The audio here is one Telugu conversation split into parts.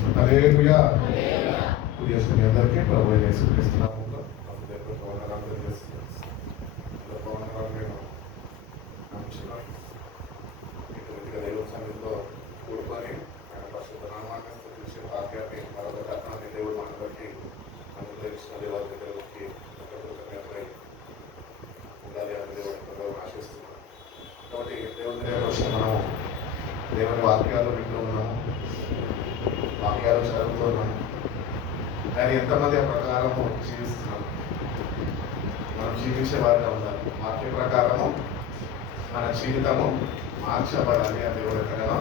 హల్లెలూయా. మీ అందరికీ ప్రభు యేసుక్రీస్తునామములో దైవసన్నిధిలో కూడుకొని ఆయన పరిశుద్ధ నామాన్ని స్తుతించే భాగ్యాన్ని మరొక రత్నాన్ని దేవుడు మనందరికీ అనుగ్రహించిన దేవాలయ దేవుడికి కృతజ్ఞతలై ఉండాలి అని దేవుడు ఆశిస్తున్నాను. కాబట్టి దేవుని దగ్గర వచ్చి మనము దేవుని వాక్యాలు వింటూ ఉన్నాము, వాక్యాలు చదువుతూ ఉన్నాము. కానీ ఎంతమంది ఆ ప్రకారము జీవిస్తున్నాము? మనం జీవించే వారిగా ఉండాలి. వాక్య ప్రకారము మన జీవితము మార్చబడాలి అని దేవుడు ఎంతగానో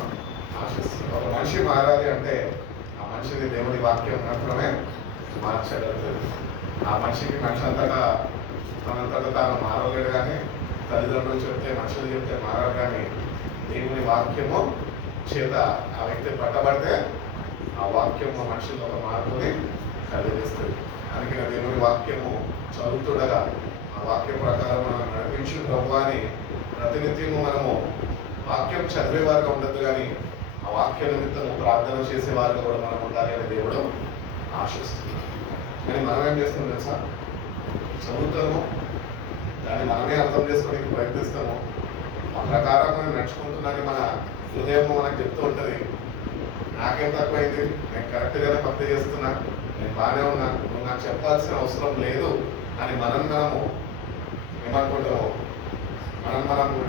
ఆశిస్తున్నాం. ఒక మనిషి మారాలి అంటే ఆ మనిషిని దేవుని వాక్యం మాత్రమే మార్చగలుగుతుంది. ఆ మనిషికి మనిషంతగా తనంతటా తాను మారలేడు. కానీ తల్లిదండ్రులు చెప్తే, మనుషులు చెప్తే మారాలి. కానీ దేవుని వాక్యము చేత ఆ వ్యక్తి పట్టబడితే ఆ వాక్యము మనుషులు ఒక మార్పుని కలిగిస్తుంది. అందుకే దేవుని వాక్యము చదువుతుండగా ఆ వాక్యం ప్రకారం మనం నడిపించు ప్రభు అని ప్రతినిత్యము మనము వాక్యం చదివేవారుగా ఉండదు, కానీ ఆ వాక్య నిమిత్తము ప్రార్థన చేసేవారుగా కూడా మనం ఉండాలి అని దేవుడు ఆశిస్తున్నాడు. కానీ మనం ఏం చేస్తున్నాం తెలుసా? చదువుతాము, దాన్ని మనమే అర్థం చేసుకోవడానికి ప్రయత్నిస్తాము. ఆ ప్రకారం మనం నడుచుకుంటున్నాను మన హృదయం మనకు చెప్తూ ఉంటుంది, నాకేం తక్కువైంది, నేను కరెక్ట్గానే భక్తి చేస్తున్నా, నేను బాగానే ఉన్నా, నువ్వు నాకు చెప్పాల్సిన అవసరం లేదు అని మనము ఏమనుకుంటాము, మనము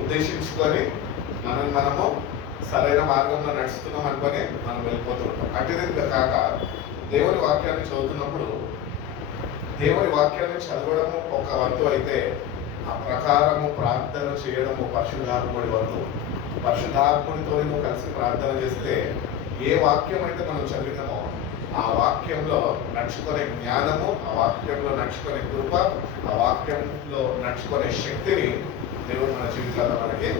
ఉద్దేశించుకొని మనము సరైన మార్గంలో నడుస్తున్నాం అనుకొని మనం వెళ్ళిపోతూ ఉంటాం. అట్టిది కాక దేవుని వాక్యాన్ని చదువుతున్నప్పుడు దేవుని వాక్యాన్ని చదవడము ఒక వంతు అయితే, ఆ ప్రకారము ప్రార్థన చేయడము పరిశుద్ధాత్ముడి వంతు. పరిశుద్ధాత్ముడితో నువ్వు కలిసి ప్రార్థన చేస్తే ఏ వాక్యం అయితే మనం చదివినామో ఆ వాక్యంలో నడుచుకునే జ్ఞానము, ఆ వాక్యంలో నడుచుకునే కృప, ఆ వాక్యంలో నడుచుకునే శక్తిని దేవుడు మన జీవితాల్లో మనకి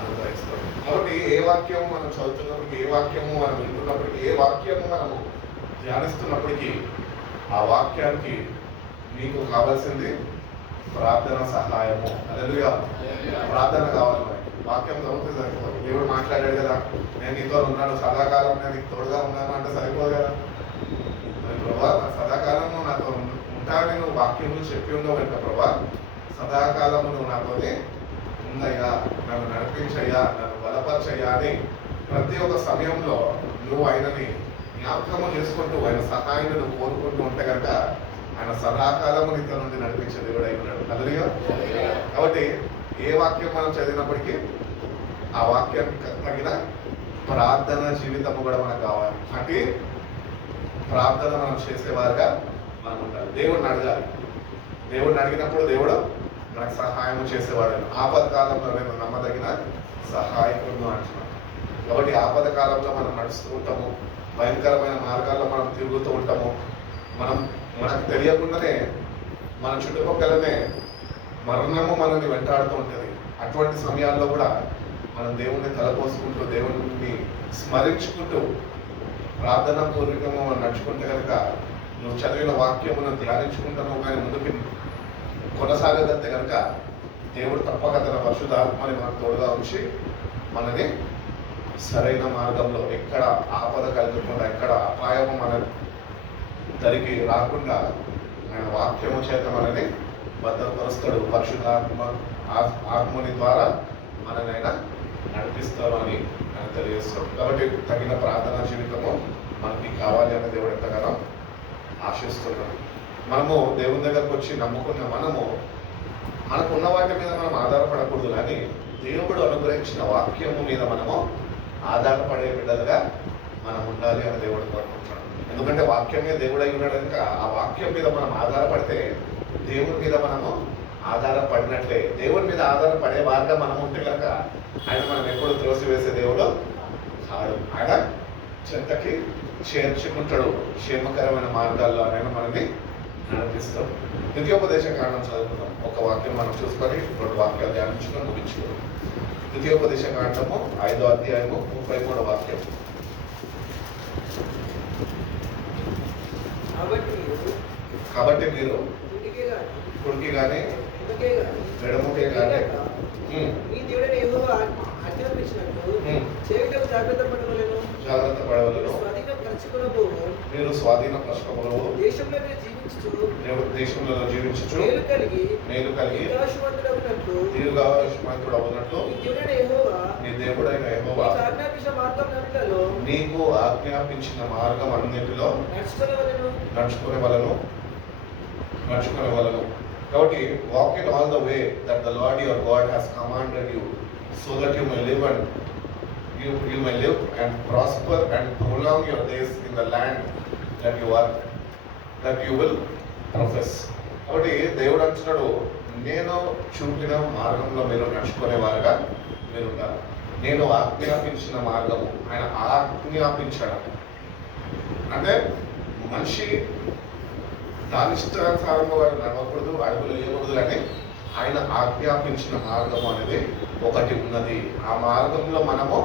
అనుగ్రహిస్తాడు. కాబట్టి ఏ వాక్యము మనం చదువుతున్నప్పటికీ, ఏ వాక్యము మనం వింటున్నప్పటికీ, ఏ వాక్యము మనము ధ్యానిస్తున్నప్పటికీ ఆ వాక్యానికి మీకు కావాల్సింది ప్రార్థన సహాయము. హల్లెలూయా. ప్రార్థన కావాలి. వాక్యం చదివితే సరిపోదు. దేవుడు మాట్లాడాడు కదా, నేను నీతో ఉన్నాను, సదాకాలం నేను నీకు తోడుగా ఉన్నాను అంటే సరిపోదు కదా. మరి ప్రభా, సదాకాలము నాతో ఉంటానని నువ్వు వాక్యము చెప్పి ఉన్నావు వెంట ప్రభా, సదాకాలము నువ్వు నాతోనే ఉందయ్యా, నన్ను నడిపించయ్యా, నన్ను బలపరచయ్యా అని ప్రతి ఒక్క సమయంలో నువ్వు ఆయనని జ్ఞాపకము చేసుకుంటూ ఆయన సహాయాన్ని నువ్వు కోరుకుంటూ ఉంటే కనుక ఆయన సదాకాలము నీతో నుండి నడిపించే దేవుడు అయి ఉన్నాడు. హల్లెలూయా. కాబట్టి ఏ వాక్యం మనం చదివినప్పటికీ ఆ వాక్యానికి తగిన ప్రార్థన జీవితము కూడా మనకు కావాలి. అంటే ప్రార్థన మనం చేసేవారుగా మనం ఉండాలి. దేవుడిని అడగాలి. దేవుడిని అడిగినప్పుడు దేవుడు మనకు సహాయం చేసేవాడు. ఆపద కాలంలో నేను నమ్మదగిన సహాయకుడు అంటున్నాను. కాబట్టి ఆపద కాలంలో మనం నడుస్తూ ఉంటాము, భయంకరమైన మార్గాల్లో మనం తిరుగుతూ ఉంటాము. మనకు తెలియకుండానే మన చుట్టుపక్కలనే మరణము మనల్ని వెంటాడుతూ ఉంటుంది. అటువంటి సమయాల్లో కూడా మనం దేవుణ్ణి తలపోసుకుంటూ, దేవుడిని స్మరించుకుంటూ ప్రార్థనా పూర్వకంగా మనం నడుచుకుంటే కనుక, నువ్వు చదివిన వాక్యమును ధ్యానించుకుంటాను కానీ ముందుకు కొనసాగదంతే కనుక దేవుడు తప్పక తన పరిశుద్ధాత్మని మనకు తోడుగా ఉంచి మనని సరైన మార్గంలో ఎక్కడ ఆపద కలగకుండా, ఎక్కడ అపాయము మన దరికి రాకుండా ఆయన వాక్యము చేత మనని భద్రపరుస్తాడు. ఆత్మని ద్వారా మననైనా నడిపిస్తారు అని ఆయన తెలియజేస్తాడు. కాబట్టి తగిన ప్రార్థనా జీవితము మనకి కావాలి అని దేవుడు ఎంతగానో ఆశిస్తున్నాడు. మనము దేవుని దగ్గరకు వచ్చి నమ్ముకున్న మనకున్న వాటి మీద మనం ఆధారపడకూడదు, కానీ దేవుడు అనుగ్రహించిన వాక్యము మీద మనము ఆధారపడే బిడ్డలుగా మనం ఉండాలి అని దేవుడు కోరుకుంటున్నాడు. ఎందుకంటే వాక్యమే దేవుడై ఉన్నాడు కనుక ఆ వాక్యం మీద మనం ఆధారపడితే దేవుని మీద మనము ఆధారపడినట్లే. దేవుని మీద ఆధారపడే వారుగా మనం ఉంటే కనుక ఆయన మనం ఎప్పుడు త్రోసివేసే దేవుడు కాడు. ఆయన చెంతకి చేర్చుకుంటాడు. క్షేమకరమైన మార్గాల్లో ఆయన మనల్ని నడిపిస్తాడు. ద్వితీయోపదేశ కాండం చదువుకుందాం. ఒక వాక్యం మనం చూసుకొని 2 వాక్యాలు ధ్యానించుకొని ముగించుకోండి. ద్వితీయోపదేశ కాండము 5వ అధ్యాయము 33వ వాక్యం. కాబట్టి మీరు కుడికి కానీ ఎడముకే కానీ మీ దేవుడైన యెహోవా ఆజ్ఞాపించినట్టు చేయటకు జాగ్రత్త పడవలెను. జాగ్రత్త పడవలను స్వాధీనపరచుకొనబోవు మీరు స్వాధీనపరచుకోవలవు. దేశంలో మీరు జీవించుచు దేశంలో జీవించుచు మేలు కలిగి దీర్ఘాయుష్మంతుడగునట్లు దీర్ఘాయుష్మంతుడు అవునట్లు నీ దేవుడైన యెహోవా నీ దేవుడైన యెహోవా నీకు ఆజ్ఞాపించిన మార్గం అన్నిటిలో నడుచుకునే వలను. కాబట్టి walk in all the way that the lord your God has commanded you, so that you may live and you may live and prosper and prolong your days in the land that you will profess. కాబట్టి దేవుడు అంటున్నాడు, నేను చూపిన మార్గంలో మీరు నడుచుకునేవారుగా మీరు ఉండాలి. నేను ఆజ్ఞాపించిన మార్గము, ఆయన ఆజ్ఞాపించడం అంటే మనిషి దాని ఇష్టానుసారంగా వాడు నడవకూడదు, అడుగులు వేయకూడదు, కానీ ఆయన ఆజ్ఞాపించిన మార్గము అనేది ఒకటి ఉన్నది. ఆ మార్గంలో మనము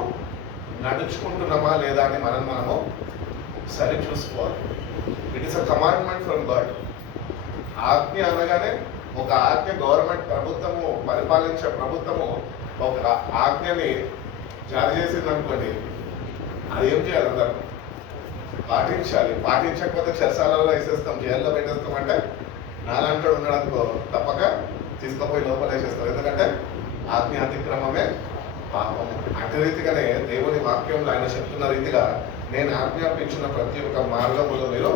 నడుచుకుంటున్నామా లేదా అని మనము సరి చూసుకోవాలి. It is a commandment from God. ఆజ్ఞ అనగానే ఒక ఆజ్ఞ గవర్నమెంట్ ప్రభుత్వము పరిపాలించే ప్రభుత్వము ఒక ఆజ్ఞని జారీ చేసింది అనుకోండి, అది ఏం చేయాలి? అందరూ పాటించాలి. పాటించకపోతే చెరసాలలో వేసేస్తాం, జైల్లో పెట్టేస్తాం. అంటే నాలంటాడు ఉన్నాడు అనుకో, తప్పక తీసుకుపోయి లోపల వేసేస్తాం. ఎందుకంటే ఆజ్ఞ అతిక్రమమే పాపము. అదే రీతిగానే దేవుని వాక్యంలో ఆయన చెప్తున్న రీతిగా నేను ఆజ్ఞాపించిన ప్రతి ఒక్క మార్గంలో మీరు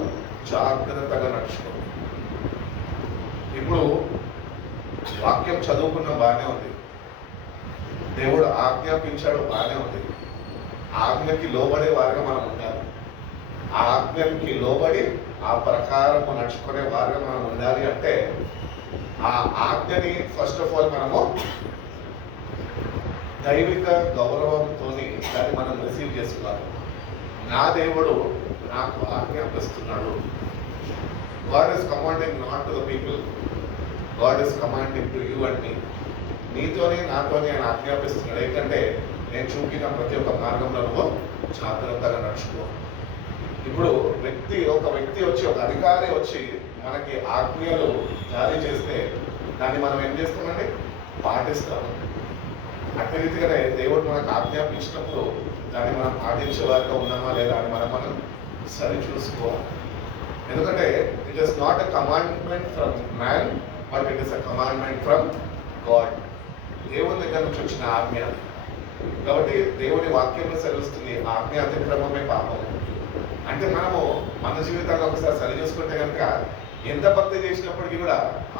జాగ్రత్తగా నడుచుకోండి. ఇప్పుడు వాక్యం చదువుకున్న బాగానే ఉంది, దేవుడు ఆజ్ఞాపించాడు బాగానే ఉంది. ఆజ్ఞకి లోబడే వారిగా మనం ఉండాలి. ఆజ్ఞకి లోబడి ఆ ప్రకారం నడుచుకునే వారిగా మనం ఉండాలి. అంటే ఆ ఆజ్ఞని ఫస్ట్ ఆఫ్ ఆల్ మనము దైవిక గౌరవంతో దాన్ని మనం రిసీవ్ చేసుకోవాలి. నా దేవుడు నాకు ఆజ్ఞాపిస్తున్నాడు. God is commanding not to the people, God is commanding to you and me. నీతోని నాతోని ఆయన ఆజ్ఞాపిస్తున్నాడు. ఏంటంటే నేను చూపిన ప్రతి ఒక్క మార్గంలో నువ్వు జాగ్రత్తగా నడుచుకో. ఇప్పుడు ఒక వ్యక్తి వచ్చి, ఒక అధికారి వచ్చి మనకి ఆజ్ఞలు జారీ చేస్తే దాన్ని మనం ఏం చేస్తామండి? పాటిస్తాము. అదే రీతిగానే దేవుడు మనకు ఆజ్ఞాపించినప్పుడు దాన్ని మనం పాటించే వారిగా ఉన్నామా లేదా అని మనం సరి చూసుకోవాలి. ఎందుకంటే it is not a commandment from man, but it is a commandment from God. దేవుని దగ్గర నుంచి వచ్చిన ఆజ్ఞ. కాబట్టి దేవుని వాక్యంలో సెలవుస్తుంది, ఆజ్ఞ అతిక్రమమే పాపం. అంటే మనము మన జీవితాల్లో ఒకసారి సరి చూసుకుంటే కనుక ఎంత భక్తి చేసినప్పటికీ కూడా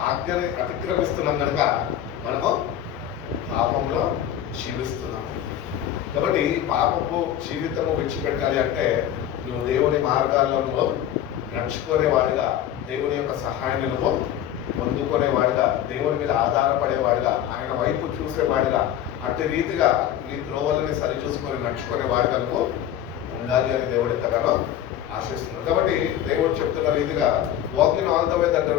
ఆజ్ఞని అతిక్రమిస్తున్నాం కనుక మనము పాపంలో జీవిస్తున్నాం. కాబట్టి పాపపు జీవితము విడిచిపెట్టాలి అంటే నువ్వు దేవుని మార్గాల్లో నువ్వు నడుచుకునేవాడిగా, దేవుని యొక్క సహాయాన్ని నువ్వు పొందుకునేవాడిగా, దేవుని మీద ఆధారపడేవాడిగా, ఆయన వైపు చూసేవాడిగా, అట్టి రీతిగా నీ త్రోవలని సరి చూసుకొని నడుచుకునేవాడిగా నువ్వు ఉండాలి అని దేవుడు ఎంతగానో ఆశిస్తున్నాడు. కాబట్టి దేవుడు చెప్తున్న రీతిగా walk in all the way that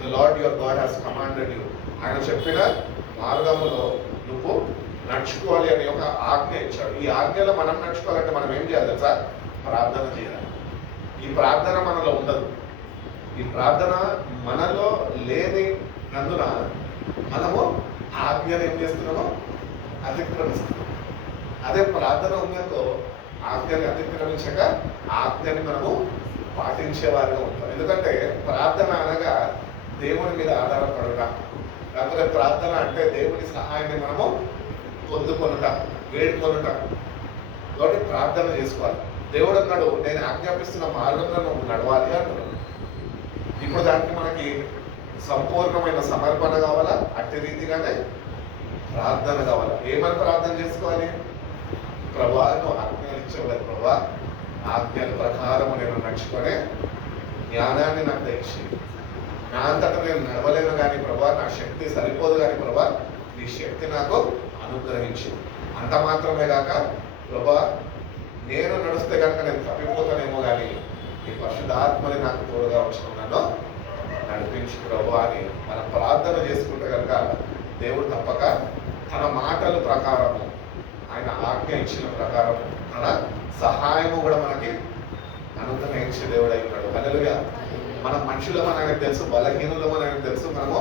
the lord your God has commanded you. ఆయన చెప్పిన మార్గంలో నువ్వు నడుచుకోవాలి అని ఒక ఆజ్ఞ ఇచ్చాడు. ఈ ఆజ్ఞలో మనం నడుచుకోవాలంటే మనం ఏం చేయాలి తెలుసా? ప్రార్థన చేయాలి. ఈ ప్రార్థన మనలో ఉండదు. ఈ ప్రార్థన మనలో లేని నందున మనము ఆజ్ఞను ఏం చేస్తున్నామో అతిక్రమిస్తున్నాం. అదే ప్రార్థన ఉన్నతో ఆజ్ఞని అతిక్రమించక ఆజ్ఞని మనము పాటించేవారిగా ఉంటాం. ఎందుకంటే ప్రార్థన అనగా దేవుని మీద ఆధారపడుట, లేకపోతే ప్రార్థన అంటే దేవుని సహాయాన్ని మనము పొందుకొనుట, వేడుకొనుట. కాబట్టి ప్రార్థన చేసుకోవాలి. దేవుడు అన్నాడు, నేను ఆజ్ఞాపిస్తున్న మార్గంలో నువ్వు నడవాలి అంటున్నాడు. ఇప్పుడు దానికి మనకి సంపూర్ణమైన సమర్పణ కావాలా? అట్టి రీతిగానే ప్రార్థన కావాలా? ఏమని ప్రార్థన చేసుకోవాలి? ప్రభా, నువ్వు ఆజ్ఞలు ఇచ్చేవాడు ప్రభా, ఆజ్ఞల ప్రకారం నేను నడుచుకునే జ్ఞానాన్ని నాకు దయచి. నా అంతటా నేను నడవలేను కానీ ప్రభా, నా శక్తి సరిపోదు కానీ ప్రభా, నీ శక్తి నాకు అనుగ్రహించు. అంత మాత్రమే కాక ప్రభా, నేను నడుస్తే కనుక నేను తప్పిపోతానేమో కానీ నీ పరిశుద్ధాత్మని నాకు తోడుగా వచ్చిన నన్ను నడిపించు ప్రభా అని మనం ప్రార్థన చేసుకుంటే కనుక దేవుడు తప్పక తన మాటల ప్రకారము, ఆయన ఆజ్ఞ ఇచ్చిన ప్రకారం తన సహాయము కూడా మనకి అనుగ్రహించే దేవుడు అయి ఉన్నాడు. హల్లెలూయా. మనం మనుషులమని ఆయనకు తెలుసు, బలహీనులమని ఆయనకు తెలుసు, మనము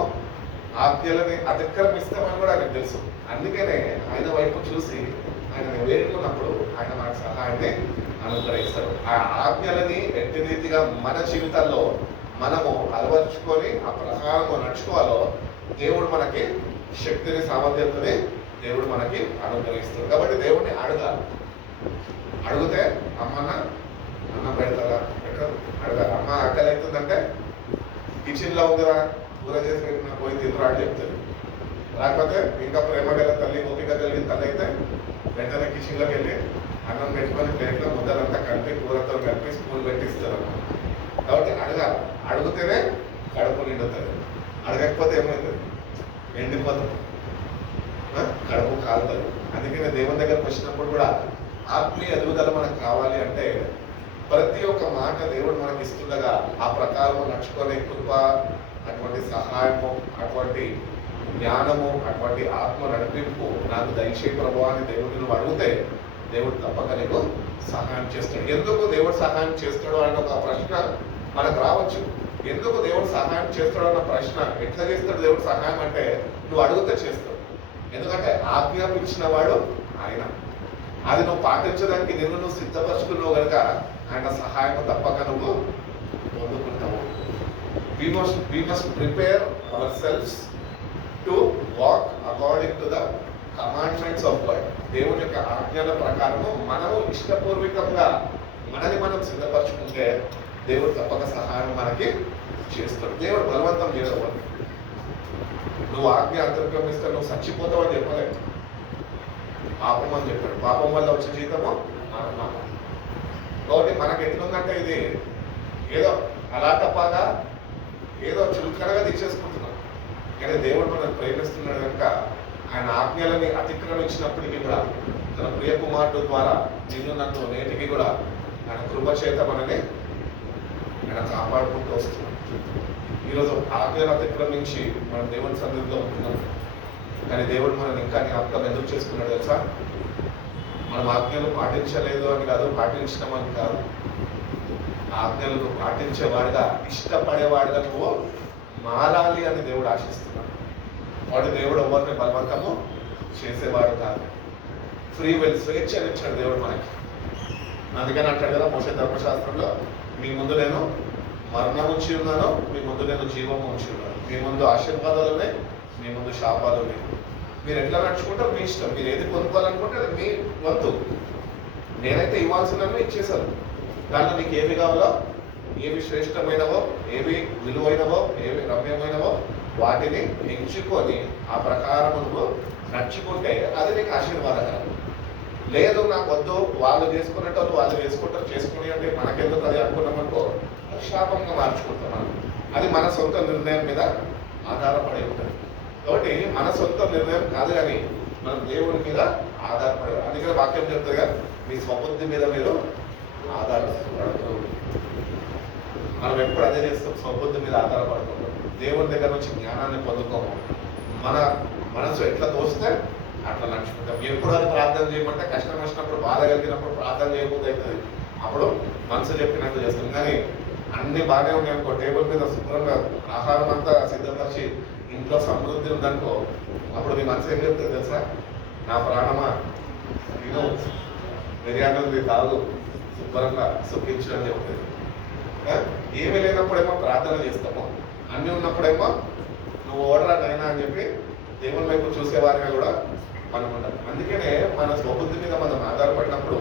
ఆజ్ఞలని అతిక్రమిస్తామని కూడా ఆయనకు తెలుసు. అందుకనే ఆయన వైపు చూసి ఆయనని వేడుకున్నప్పుడు ఆయన మనకు సహాయాన్ని అనుగ్రహిస్తాడు. ఆ ఆజ్ఞలని ఎట్టి రీతిగా మన జీవితాల్లో మనము అలవర్చుకొని ఆ ప్రకారం నడుచుకోవాలో దేవుడు మనకి శక్తిని సామర్థ్యతని దేవుడు మనకి అనుగ్రహిస్తాడు. కాబట్టి దేవుడిని అడగాలి. అడిగితే అమ్మన్న అన్నం పెడతారా? పెట్టదు. అడగాలి. అమ్మ ఆకలి అవుతుందంటే కిచెన్లో ఉందిరా, కూర చేసి పెట్టిన పోయి తిందురా అని చెప్తుంది. లేకపోతే ఇంకా ప్రేమ గల తల్లి, ఓపిక కలిగిన తల్లి అయితే వెంటనే కిచెన్లోకి వెళ్ళి అన్నం పెట్టుకొని ప్లేట్లో ముద్దలంతా కలిపి కూరతో కలిపి స్పూన్ పెట్టిస్తారు. కాబట్టి అడగాలి. అడిగితేనే కడుపు నిండుతుంది. అడగకపోతే ఏమవుతుంది? ఎండిపోతుంది, కడుపు కాలుతుంది. అందుకనే దేవుని దగ్గరకు వచ్చినప్పుడు కూడా ఆత్మీయ ఎదుగుదల మనకు కావాలి అంటే ప్రతి ఒక్క మాట దేవుడు మనకి ఇస్తుండగా ఆ ప్రకారం నడుచుకునే కృప, అటువంటి సహాయము, అటువంటి జ్ఞానము, అటువంటి ఆత్మ నడిపింపు నాకు దయచేయ ప్రభువా అని దేవుడిని నువ్వు అడిగితే దేవుడు తప్పక నీకు సహాయం చేస్తాడు. ఎందుకు దేవుడు సహాయం చేస్తాడు అన్న ఒక ప్రశ్న మనకు రావచ్చు. ఎందుకు దేవుడు సహాయం చేస్తాడు అన్న ప్రశ్న, ఎట్లా చేస్తాడు దేవుడు సహాయం అంటే నువ్వు అడిగితే చేస్తాడు. ఎందుకంటే ఆజ్ఞాపించిన వాడు ఆయన. అది నువ్వు పాటించడానికి నిన్ను నువ్వు సిద్ధపరచుకున్నావు కనుక ఆయన సహాయం తప్పక నువ్వు పొందుకుంటావు. We must prepare ourselves to walk according to the commandments of God. దేవుని యొక్క ఆజ్ఞల ప్రకారము మనము ఇష్టపూర్వకంగా మనని మనం సిద్ధపరచుకుంటే దేవుడు తప్పక సహాయం మనకి చేస్తాడు. దేవుడు బలవంతం చేయడం. నువ్వు ఆజ్ఞ అతిక్రమిస్తే నువ్వు చచ్చిపోతావు అని చెప్పలేదు. పాపం అని చెప్పాడు. పాపం వల్ల వచ్చే జీతము మరణం. కాబట్టి మనకు ఎట్లుందంటే ఇది ఏదో అలా తప్పగా ఏదో చులకనగా తీసేసుకుంటున్నాం. కానీ దేవుడు మనల్ని ప్రేమిస్తున్నాడు కనుక ఆయన ఆజ్ఞలని అతిక్రమించినప్పటికీ కూడా తన ప్రియ కుమారుడు ద్వారా నిన్ను నన్ను నేటికి కూడా ఆయన కృప చేత మనని ఆయన కాపాడుకుంటూ వస్తున్నాం. ఈరోజు ఆజ్ఞలు అతిక్రమించి మనం దేవుని సన్నిధిలో ఉంటున్నాం. కానీ దేవుడు మనల్ని ఇంకా జ్ఞాపకం ఎందుకు చేసుకున్నాడు తెలుసా? మనం ఆజ్ఞలు పాటించలేదు అని కాదు, పాటించడం కాదు. ఆజ్ఞలను పాటించేవాడుగా, ఇష్టపడేవాడుగా నువ్వు మారాలి అని దేవుడు ఆశిస్తున్నాడు. వాడు దేవుడు ఎవరిని బలవంతము చేసేవాడు కాదు. ఫ్రీ విల్, స్వేచ్ఛను ఇచ్చాడు దేవుడు మనకి. అందుకని అంటాడు కదా మోషే ధర్మశాస్త్రంలో, మీ ముందు నేను మరణం ఉంచి ఉన్నాను, మీ ముందు నేను జీవం ఉంచి ఉన్నాను. మీ ముందు ఆశీర్వాదాలు ఉన్నాయి, మీ ముందు శాపాలు ఉన్నాయి. మీరు ఎట్లా నడుచుకుంటారు మీ ఇష్టం. మీరు ఏది పొందుకోవాలనుకుంటే అది మీ వంతు. నేనైతే ఇవ్వాల్సినవి ఇచ్చేసాను. దాంట్లో నీకు ఏవి కావాలో, ఏవి శ్రేష్టమైనవో, ఏవి విలువైనవో, ఏవి రమ్యమైనవో వాటిని ఎంచుకొని ఆ ప్రకారం నువ్వు నడుచుకుంటే అది నీకు ఆశీర్వాదకరం. లేదు నాకు వద్దు, వాళ్ళు చేసుకునేటోళ్ళు వాళ్ళు చేసుకుని అంటే మనకెందుకు అది అనుకున్నామనుకో శాపంగా మార్చుకుంటాం మనం. అది మన సొంత నిర్ణయం మీద ఆధారపడి ఉంటుంది. కాబట్టి మన సొంత నిర్ణయం కాదు, కానీ మనం దేవుని మీద ఆధారపడాలి. అందుకని వాక్యం చెప్తుందిగా, మీ స్వబుద్ధి మీద మీరు ఆధారపడదు. మనం ఎప్పుడు అదే చేస్తాం, స్వబుద్ధి మీద ఆధారపడుతుంటాం. దేవుని దగ్గర నుంచి జ్ఞానాన్ని పొందుకోము. మన మనసు ఎట్లా తోస్తే అట్లా నడుచుకుంటాం. ఎప్పుడు అది ప్రార్థన చేయమంటే కష్టం వచ్చినప్పుడు, బాధ కలిగినప్పుడు ప్రార్థన చేయబోద్దు అవుతుంది. అప్పుడు మనసు చెప్పినట్టు చేస్తాం. కానీ అన్ని బాగానే ఉన్నాయి అనుకో, టేబుల్ మీద శుభ్రంగా ఆహారం అంతా సిద్ధపరిచి ఇంట్లో సమృద్ధి ఉందనుకో, అప్పుడు మీ మనసు ఏం చెప్తుంది తెలుసా? నా ప్రాణమా నేను బిర్యానీ ఉంది తాగు, శుభ్రంగా సుఖించు అని చెప్తుంది. ఏమీ లేనప్పుడేమో ప్రార్థన చేస్తాము, అన్నీ ఉన్నప్పుడేమో నువ్వు ఓడరా నైనా అని చెప్పి దేవుని వైపు చూసేవారిగా కూడా మనం ఉండాలి. అందుకనే మన స్వబుద్ధి మీద మనం ఆధారపడినప్పుడు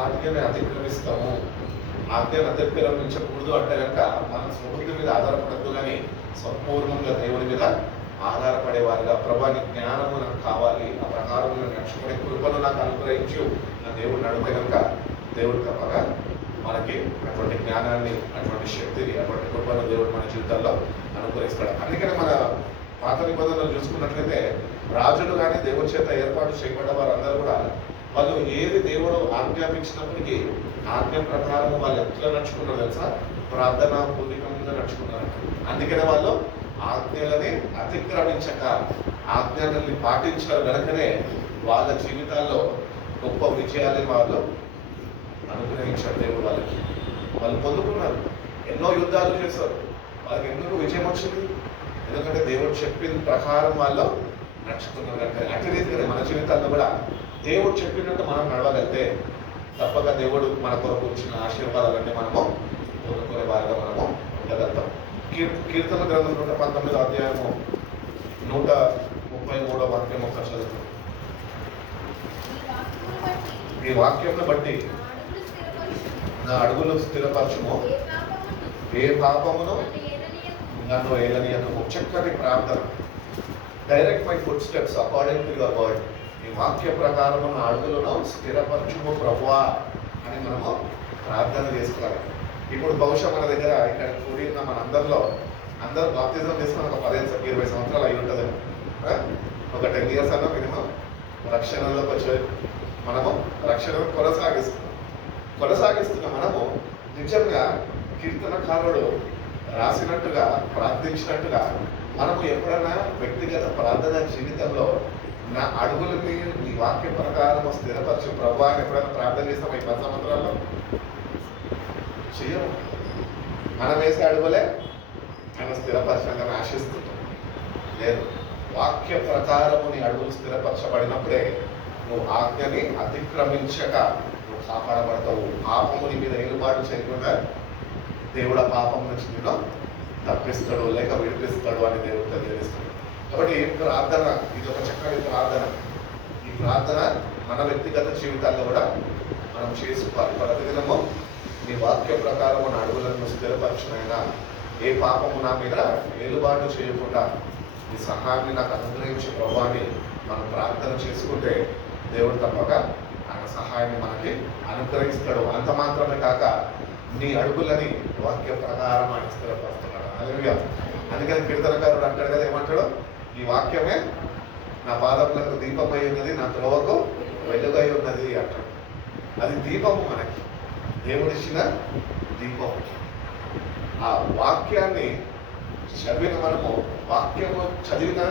ఆజ్ఞని అతిక్రమిస్తాము. ఆజ్ఞను అతిక్రమించకూడదు అంటే కనుక మన స్వబుద్ధి మీద ఆధారపడద్దు, కానీ సంపూర్ణంగా దేవుని మీద ఆధారపడేవారిగా, ప్రభాని జ్ఞానము నాకు కావాలి, ఆ ప్రకారం నడుచుకునే కృపను నాకు అనుగ్రహించు నా దేవుడిని అడిగితే కనుక దేవుడు తప్పగా మనకి అటువంటి జ్ఞానాన్ని, అటువంటి శక్తిని, అటువంటి కృపను దేవుడు మన జీవితాల్లో అనుగ్రహిస్తాడు. అందుకనే మన పాత నిబంధనలు చూసుకున్నట్లయితే రాజులు కానీ దేవుడి చేత ఏర్పాటు చేయబడ్డ వారందరూ కూడా వాళ్ళు ఏది దేవుడు ఆజ్ఞాపించినప్పటికీ ఆజ్ఞ ప్రకారం వాళ్ళు ఎట్లా నడుచుకున్నారు తెలుసా? ప్రార్థన పూర్వకంగా నడుచుకున్నారు. అందుకనే వాళ్ళు ఆజ్ఞలని అతిక్రమించక ఆజ్ఞలని పాటించారు కనుకనే వాళ్ళ జీవితాల్లో గొప్ప విజయాన్ని వాళ్ళు అనుగ్రహించారు దేవుడు వాళ్ళకి. వాళ్ళు పొందుకున్నారు, ఎన్నో యుద్ధాలు చేశారు. వాళ్ళకి ఎందుకు విజయం వచ్చింది? ఎందుకంటే దేవుడు చెప్పిన ప్రకారం వాళ్ళు నడుచుకున్నారు కనుక. అట్టి రీతిగానే మన జీవితాల్లో కూడా దేవుడు చెప్పినట్టు మనం నడవగలిగితే తప్పక దేవుడు మన కొరకు ఇచ్చిన ఆశీర్వాదాలన్నీ మనము పొందుకునే వారిగా మనము ఉండగలుగుతాం. కీర్తన గ్రంథం 119 అధ్యాయము 133 వాక్యం ఒకసారి చదువుతాం. ఈ వాక్యంను బట్టి నా అడుగులు స్థిరపరచుము, ఏ పాపమును నన్ను ఏలనీయకము. చక్కటి ప్రార్థన. Direct my foot steps according to your word. ఈ వాక్య ప్రకారము నా అడుగులను స్థిరపరచుము ప్రభువా అని మనము ప్రార్థన చేసుకోవాలి. ఇప్పుడు బహుశా మన దగ్గర ఇక్కడ కూడి ఉన్న మన అందరూ బాప్తిజం తీసుకుని ఒక 15-20 సంవత్సరాలు అయి ఉంటుందేమో. ఒక 10 years అన్నా మినిమం రక్షణలోకి వచ్చే మనము రక్షణను కొనసాగిస్తున్న మనము నిజంగా కీర్తనకారుడు రాసినట్టుగా ప్రార్థించినట్టుగా మనము ఎప్పుడైనా వ్యక్తిగత ప్రార్థన జీవితంలో నా అడుగులని నీ వాక్య ప్రకారం స్థిరపరచు ప్రభువా అని ఎప్పుడైనా ప్రార్థన చేస్తాం ఈ 10 సంవత్సరాల్లో? చెయ్యము. మనం వేసే అడుగులే ఆయన స్థిరపరచాలని ఆశిస్తుంటాం. లేదు, వాక్య ప్రకారము నీ అడుగులు స్థిరపరచబడినప్పుడే నువ్వు ఆజ్ఞని అతిక్రమించక నువ్వు కాపాడబడతావు. పాపము నీ మీద ఏలుబాటు చేయకుండా దేవుడు ఆ పాపం నుంచి నిన్ను తప్పిస్తాడు లేక విడిపిస్తాడు అని దేవుడు తెలియజేస్తాడు. కాబట్టి ప్రార్థన ఇది ఒక చక్కటి ప్రార్థన. ఈ ప్రార్థన మన వ్యక్తిగత జీవితాల్లో కూడా మనం చేసుకోవాలి. ప్రతిదినము నీ వాక్య ప్రకారం నా అడుగులను స్థిరపరచునైనా ఏ పాపము నా మీద ఏలుబాటు చేయకుండా ఈ సహాయాన్ని నాకు అనుగ్రహించే ప్రభావాన్ని మనం ప్రార్థన చేసుకుంటే దేవుడు తప్పక ఆయన సహాయాన్ని మనకి అనుగ్రహిస్తాడు. అంత మాత్రమే కాక నీ అడుగులని వాక్య ప్రకారం ఆయన స్థిరపరుస్తున్నాడు. హల్లెలూయా. అందుకని కీర్తనకారుడు అంటాడు కదా, ఏమంటాడు? ఈ వాక్యమే నా పాదములకు దీపమై ఉన్నది, నా త్రోవకు వెలుగై ఉన్నది అంటాడు. అది దీపము, మనకి దేవుడిచ్చిన దీపం. ఆ వాక్యాన్ని చదివిన మనము వాక్యము చదివిన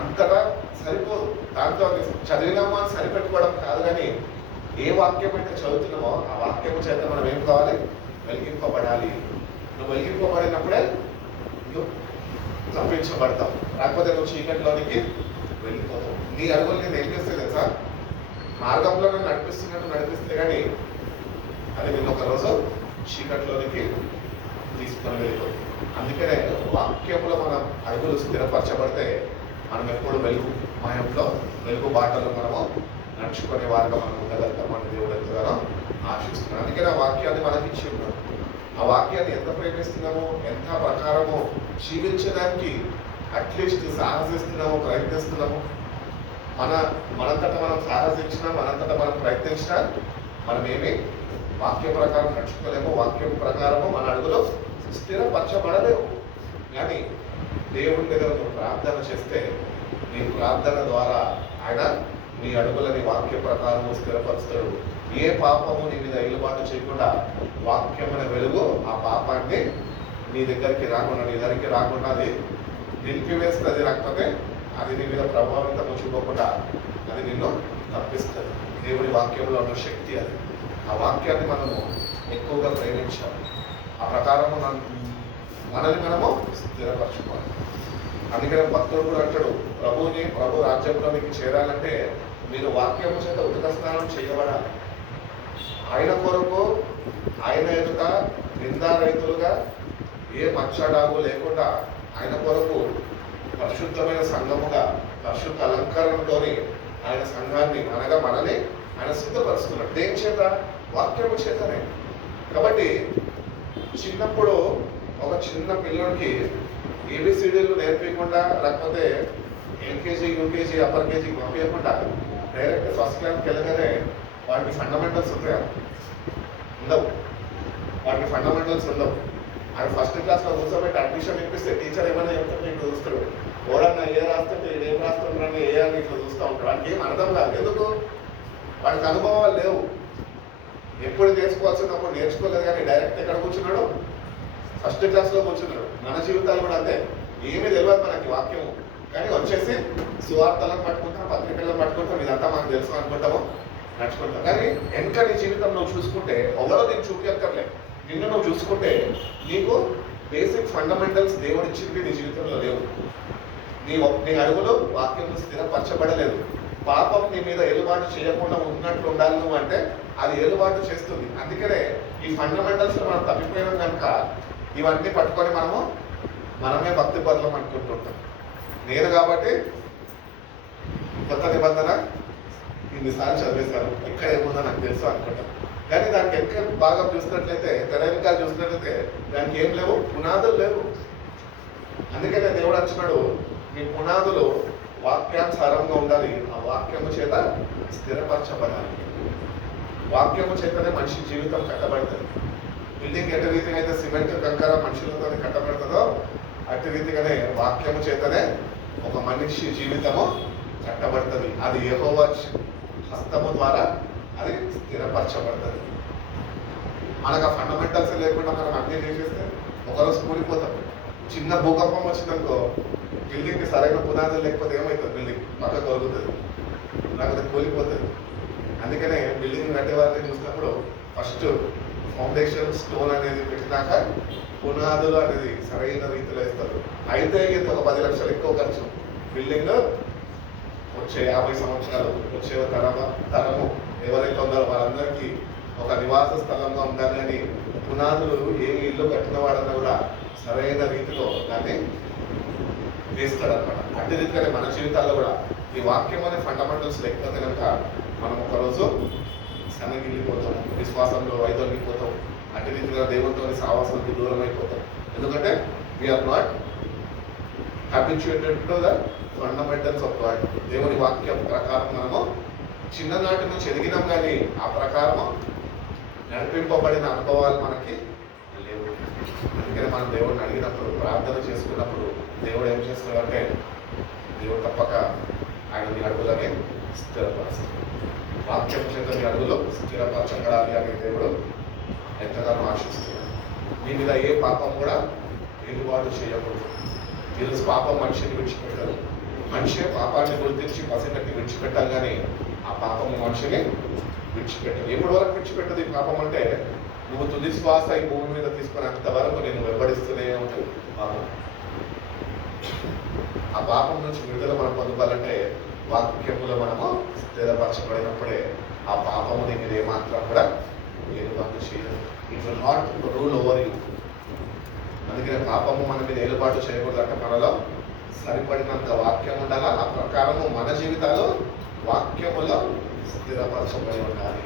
అంతటా సరిపోదు. దాంతో చదివినామో అని సరిపెట్టుకోవడం కాదు, కానీ ఏ వాక్యం అయితే చదువుతున్నామో ఆ వాక్యము చేత మనం ఏం కావాలి? వెలిగింపబడాలి. నువ్వు వెలిగింపబడినప్పుడే నువ్వు తప్పించబడతావు. రాకపోతే నువ్వు చీకటిలోనికి వెళ్ళిపోతావు. నీ అడుగులు నేను ఏం చేస్తే తెలుసా? మార్గంలో నేను నడిపిస్తే కానీ అది నిన్ను ఒకరోజు చీకటిలోనికి తీసుకొని వెళ్ళిపోతుంది. అందుకనే వాక్యంలో మనం అడుగులు స్థిరపరచబడితే మనం ఎప్పుడు వెలుగు బాటలో మనము నడుచుకునే వారిగా మనం ఉండగలుగుతామని దేవుడు ఎంతగానో ఆశిస్తున్నాడు. అందుకని ఆ వాక్యాన్ని మనకి ఇచ్చి ఉన్నాడు. ఆ వాక్యాన్ని ఎంత ప్రేమిస్తున్నామో, ఎంత ప్రకారము జీవించడానికి అట్లీస్ట్ సాహసిస్తున్నామో, ప్రయత్నిస్తున్నాము. మనంతటా మనం సాహసించినా, మనంతటా మనం ప్రయత్నించినా మనమేమి వాక్య ప్రకారం నడుచుకోలేము. వాక్యం ప్రకారము మన అడుగులో స్థిరపరచబడలేవు. కానీ దేవుడి దగ్గర నువ్వు ప్రార్థన చేస్తే నీ ప్రార్థన ద్వారా ఆయన నీ అడుగులని వాక్య ప్రకారము స్థిరపరుస్తాడు. ఏ పాపము నీ మీద ఏలుబాటు చేయకుండా వాక్యమైన వెలుగు ఆ పాపాన్ని నీ దగ్గరికి రాకుండా అది నిలిపివేస్తుంది. రాకపోతే అది నీ మీద ప్రభావితం చూపకుండా అది నిన్ను తప్పిస్తుంది. దేవుడి వాక్యంలో ఉన్న శక్తి అది. ఆ వాక్యాన్ని మనము ఎక్కువగా ప్రేమించాలి. ఆ ప్రకారము మనల్ని మనము స్థిరపరచుకోవాలి. అందుకనే భక్తుడు కూడా అంటాడు, ప్రభు రాజ్యంలోనికి చేరాలంటే మీరు వాక్యము చేత ఉదక స్నానం చేయబడాలి. ఆయన కొరకు ఆయన ఎదుట నిందారహితులుగా ఏ మచ్చడాగు లేకుండా ఆయన కొరకు పరిశుద్ధమైన సంఘముగా పరిశుద్ధ అలంకరణలోని ఆయన సంఘాన్ని అనగా మనని ఆయన సిద్ధపరుస్తున్నాడు. దేని చేత? వాక్యము చేతనే. కాబట్టి చిన్నప్పుడు ఒక చిన్న పిల్లడికి ఏబిసిడీలు నేర్పించకుండా, లేకపోతే ఎల్కేజీ, యూకేజీ, అప్పర్ కేజీకి పంపించకుండా డైరెక్ట్ ఫస్ట్ క్లాస్కి వెళ్ళగానే వాటికి ఫండమెంటల్స్ ఉంటాయా? ఉండవు. వాటికి ఫండమెంటల్స్ ఉండవు. అది ఫస్ట్ క్లాస్లో కూర్చోబెట్టి అడ్మిషన్ ఇప్పిస్తే టీచర్ ఏమైనా చెప్తుంటే ఇట్లా చూస్తాడు. ఎవరన్నా ఏ రాస్తుంటే ఏం రాస్తున్నారని ఏ అని ఇట్లా చూస్తూ ఉంటాడు. వాడికి ఏం అర్థం కాదు. ఎందుకు? వాడికి అనుభవాలు లేవు. ఎప్పుడు నేర్చుకోవాల్సినప్పుడు నేర్చుకోలేదు. కానీ డైరెక్ట్ ఎక్కడ కూర్చున్నాడు? ఫస్ట్ క్లాస్లో కూర్చున్నాడు. మన జీవితాలు కూడా అంతే. ఏమీ తెలియదు మనకి వాక్యము, కానీ వచ్చేసి సువార్తలను పట్టుకుంటాం, పత్రికలను పట్టుకుంటాం, ఇదంతా మనకు తెలుసు అనుకుంటాము, నడుచుకుంటాం. కానీ వెనక నీ జీవితం నువ్వు చూసుకుంటే ఎవరో నీకు చూపించక్కర్లే. నిన్ను నువ్వు చూసుకుంటే నీకు బేసిక్ ఫండమెంటల్స్ దేవుడు ఇచ్చింది నీ జీవితంలో లేవు. నీ అడుగులు వాక్యంలో స్థిరపరచబడలేదు. పాపం నీ మీద ఏలుబాటు చేయకుండా ఉన్నట్లు ఉండాలి నువ్వు అంటే అది ఏలుబాటు చేస్తుంది. అందుకనే ఈ ఫండమెంటల్స్ మనం తప్పిపోయినాం కనుక ఇవన్నీ పట్టుకొని మనమే భక్తి పరులం అనుకుంటుంటాం. నేను కాబట్టి కొత్త నిబంధన ఇన్నిసార్లు చదివేశాను, ఎక్కడ ఏముందో నాకు తెలుసు అనుకుంటాం. కానీ దానికి ఎక్కడ బాగా చూసినట్లయితే, తెర వెనకాల చూసినట్లయితే దానికి ఏం లేవు, పునాదులు లేవు. అందుకనే దేవుడు అంటున్నాడు, మీ పునాదులు వాక్యానుసారంగా ఉండాలి, ఆ వాక్యము చేత స్థిరపరచబడాలి. వాక్యము చేతనే మనిషి జీవితం కట్టబడుతుంది. బిల్డింగ్ ఎట్టి రీతిగా అయితే సిమెంట్ కంకర మనుషులతో కట్టబడుతుందో అట్టి రీతిగానే వాక్యము చేతనే ఒక మనిషి జీవితము కట్టబడుతుంది. అది యెహోవా హస్తము ద్వారా అది స్థిరపరచబడుతుంది. మనకు ఆ ఫండమెంటల్స్ లేకుండా మనం అన్నీ చేసేస్తే ఒకరోజు కూలిపోతాం. చిన్న భూకంపం వచ్చిందనుకో, బిల్డింగ్కి సరైన పునాదులు లేకపోతే ఏమవుతుంది, బిల్డింగ్ పక్కకు కలుగుతుంది, లేకపోతే కూలిపోతుంది. అందుకనే బిల్డింగ్ కట్టేవారిని చూసినప్పుడు ఫస్ట్ ఫౌండేషన్ స్టోన్ అనేది పెట్టినాక పునాదులు అనేది సరైన రీతిలో ఇస్తారు. అయితే ఇంత ఒక 10 లక్షలు ఎక్కువ ఖర్చు. బిల్డింగ్ వచ్చే 50 సంవత్సరాలు వచ్చే తరము ఎవరైతే ఉన్నారో వాళ్ళందరికీ ఒక నివాస స్థలంగా ఉండాలి అని పునాదులు ఏ ఇల్లు కట్టిన వాడన్నా కూడా సరైన రీతిలో దాన్ని వేస్తాడనమాట. అట్టి రీతిగానే మన జీవితాల్లో కూడా ఈ వాక్యం అనే ఫండమెంటల్స్ లేకపోతే కనుక మనం ఒకరోజు సన్నగిల్లిపోతాం, విశ్వాసంలో వైదొలిగిపోతాం, అట్టి రీతిగా దేవునితో సావాసానికి దూరం అయిపోతాం. ఎందుకంటే we're not habituated to the fundamentals of God. దేవుని వాక్యం ప్రకారం మనము చిన్ననాటి నుంచి ఎదిగినాం, కానీ ఆ ప్రకారము నడిపింపబడిన అనుభవాలు మనకి లేవు. అందుకని మనం దేవుడిని అడిగినప్పుడు, ప్రార్థన చేసుకున్నప్పుడు దేవుడు ఏం చేస్తున్నాడంటే, దేవుడు తప్పక ఆయన నీ అడుగులని స్థిరపరుస్తాడు. వాక్యం చేత నీ అడుగులు స్థిరపరచబడాలి అని దేవుడు ఎంతగానో ఆశిస్తున్నాడు. మీ మీద ఏ పాపం కూడా ఏలుబాటు చేయకూడదు. ఈరోజు పాపం మనిషిని విడిచిపెట్టారు. మనిషి పాపాన్ని గుర్తించి పసిగట్టి విడిచిపెట్టాలి, కానీ ఆ పాపము మనిషిని విడిచిపెట్టాలి. ఎప్పటి వరకు విడిచిపెట్టదు ఈ పాపం అంటే, నువ్వు తుది శ్వాస ఈ భూమి మీద తీసుకునేంత వరకు నేను వెంబడిస్తూనే ఉంటుంది పాపం. ఆ పాపం నుంచి విడుదల మనం పొందాలంటే వాక్యములో మనము స్థిరపరచబడినప్పుడే ఆ పాపము నీ మీద ఏమాత్రం కూడా ఏలుబాటు చేయదు. It will not rule over you. అందుకనే పాపము మన మీద ఏలుబాటు చేయకూడదు. అంటే మనలో సరిపడినంత వాక్యం ఉండాలా, ఆ ప్రకారము మన జీవితాలు వాక్యములో స్థిరపరచబడి ఉండాలి.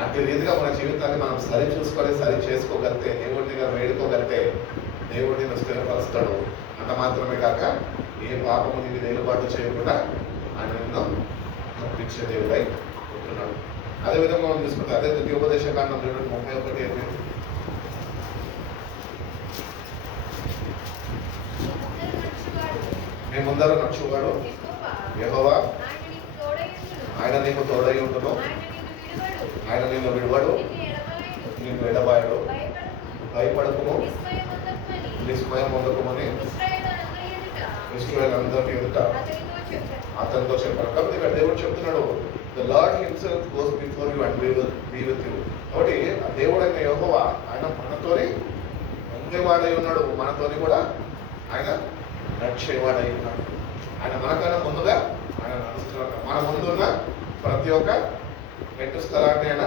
అట్టి రీతిగా మన జీవితాన్ని మనం సరి చూసుకొని సరి చేసుకోగలిగితే, దేవుడి దగ్గర వేడుకోగలిగితే దేవుడిని స్థిరపరుస్తాడు. అంత మాత్రమే కాక ఏ పాపము నీ మీద ఏలుబాటు చేయకుండా ఆయన నిన్ను తప్పించే దేవుడై ఉంటున్నాడు. అదేవిధంగా మనం చూసుకుంటే అదే ద్వితీయోపదేశకాండం 2:31 మేము ముందర నడుచువాడు యెహోవా, ఆయన నీకు తోడై ఉండును, ఆయన నిన్ను విడువడు, నిన్ను ఎడబాయడు. భయపడకుము, నిస్మయం పొందకుమని ఇశ్రాయేలు ఎదుట అతనితో చెప్పారు. కాబట్టి ఇక్కడ దేవుడు చెప్తున్నాడు, the Lord himself goes before you and we will be with you. కాబట్టి ఆ దేవుడైన యెహోవా ఆయన మనతోని ఉండేవాడై ఉన్నాడు, మనతోని కూడా ఆయన నడిచేవాడై ఉన్నాడు. ఆయన మనకన్నా ముందుగా ఆయన నడుస్తున్నాడు. మన ముందున్న ప్రతి ఒక్క మెట్టు స్థలాన్ని ఆయన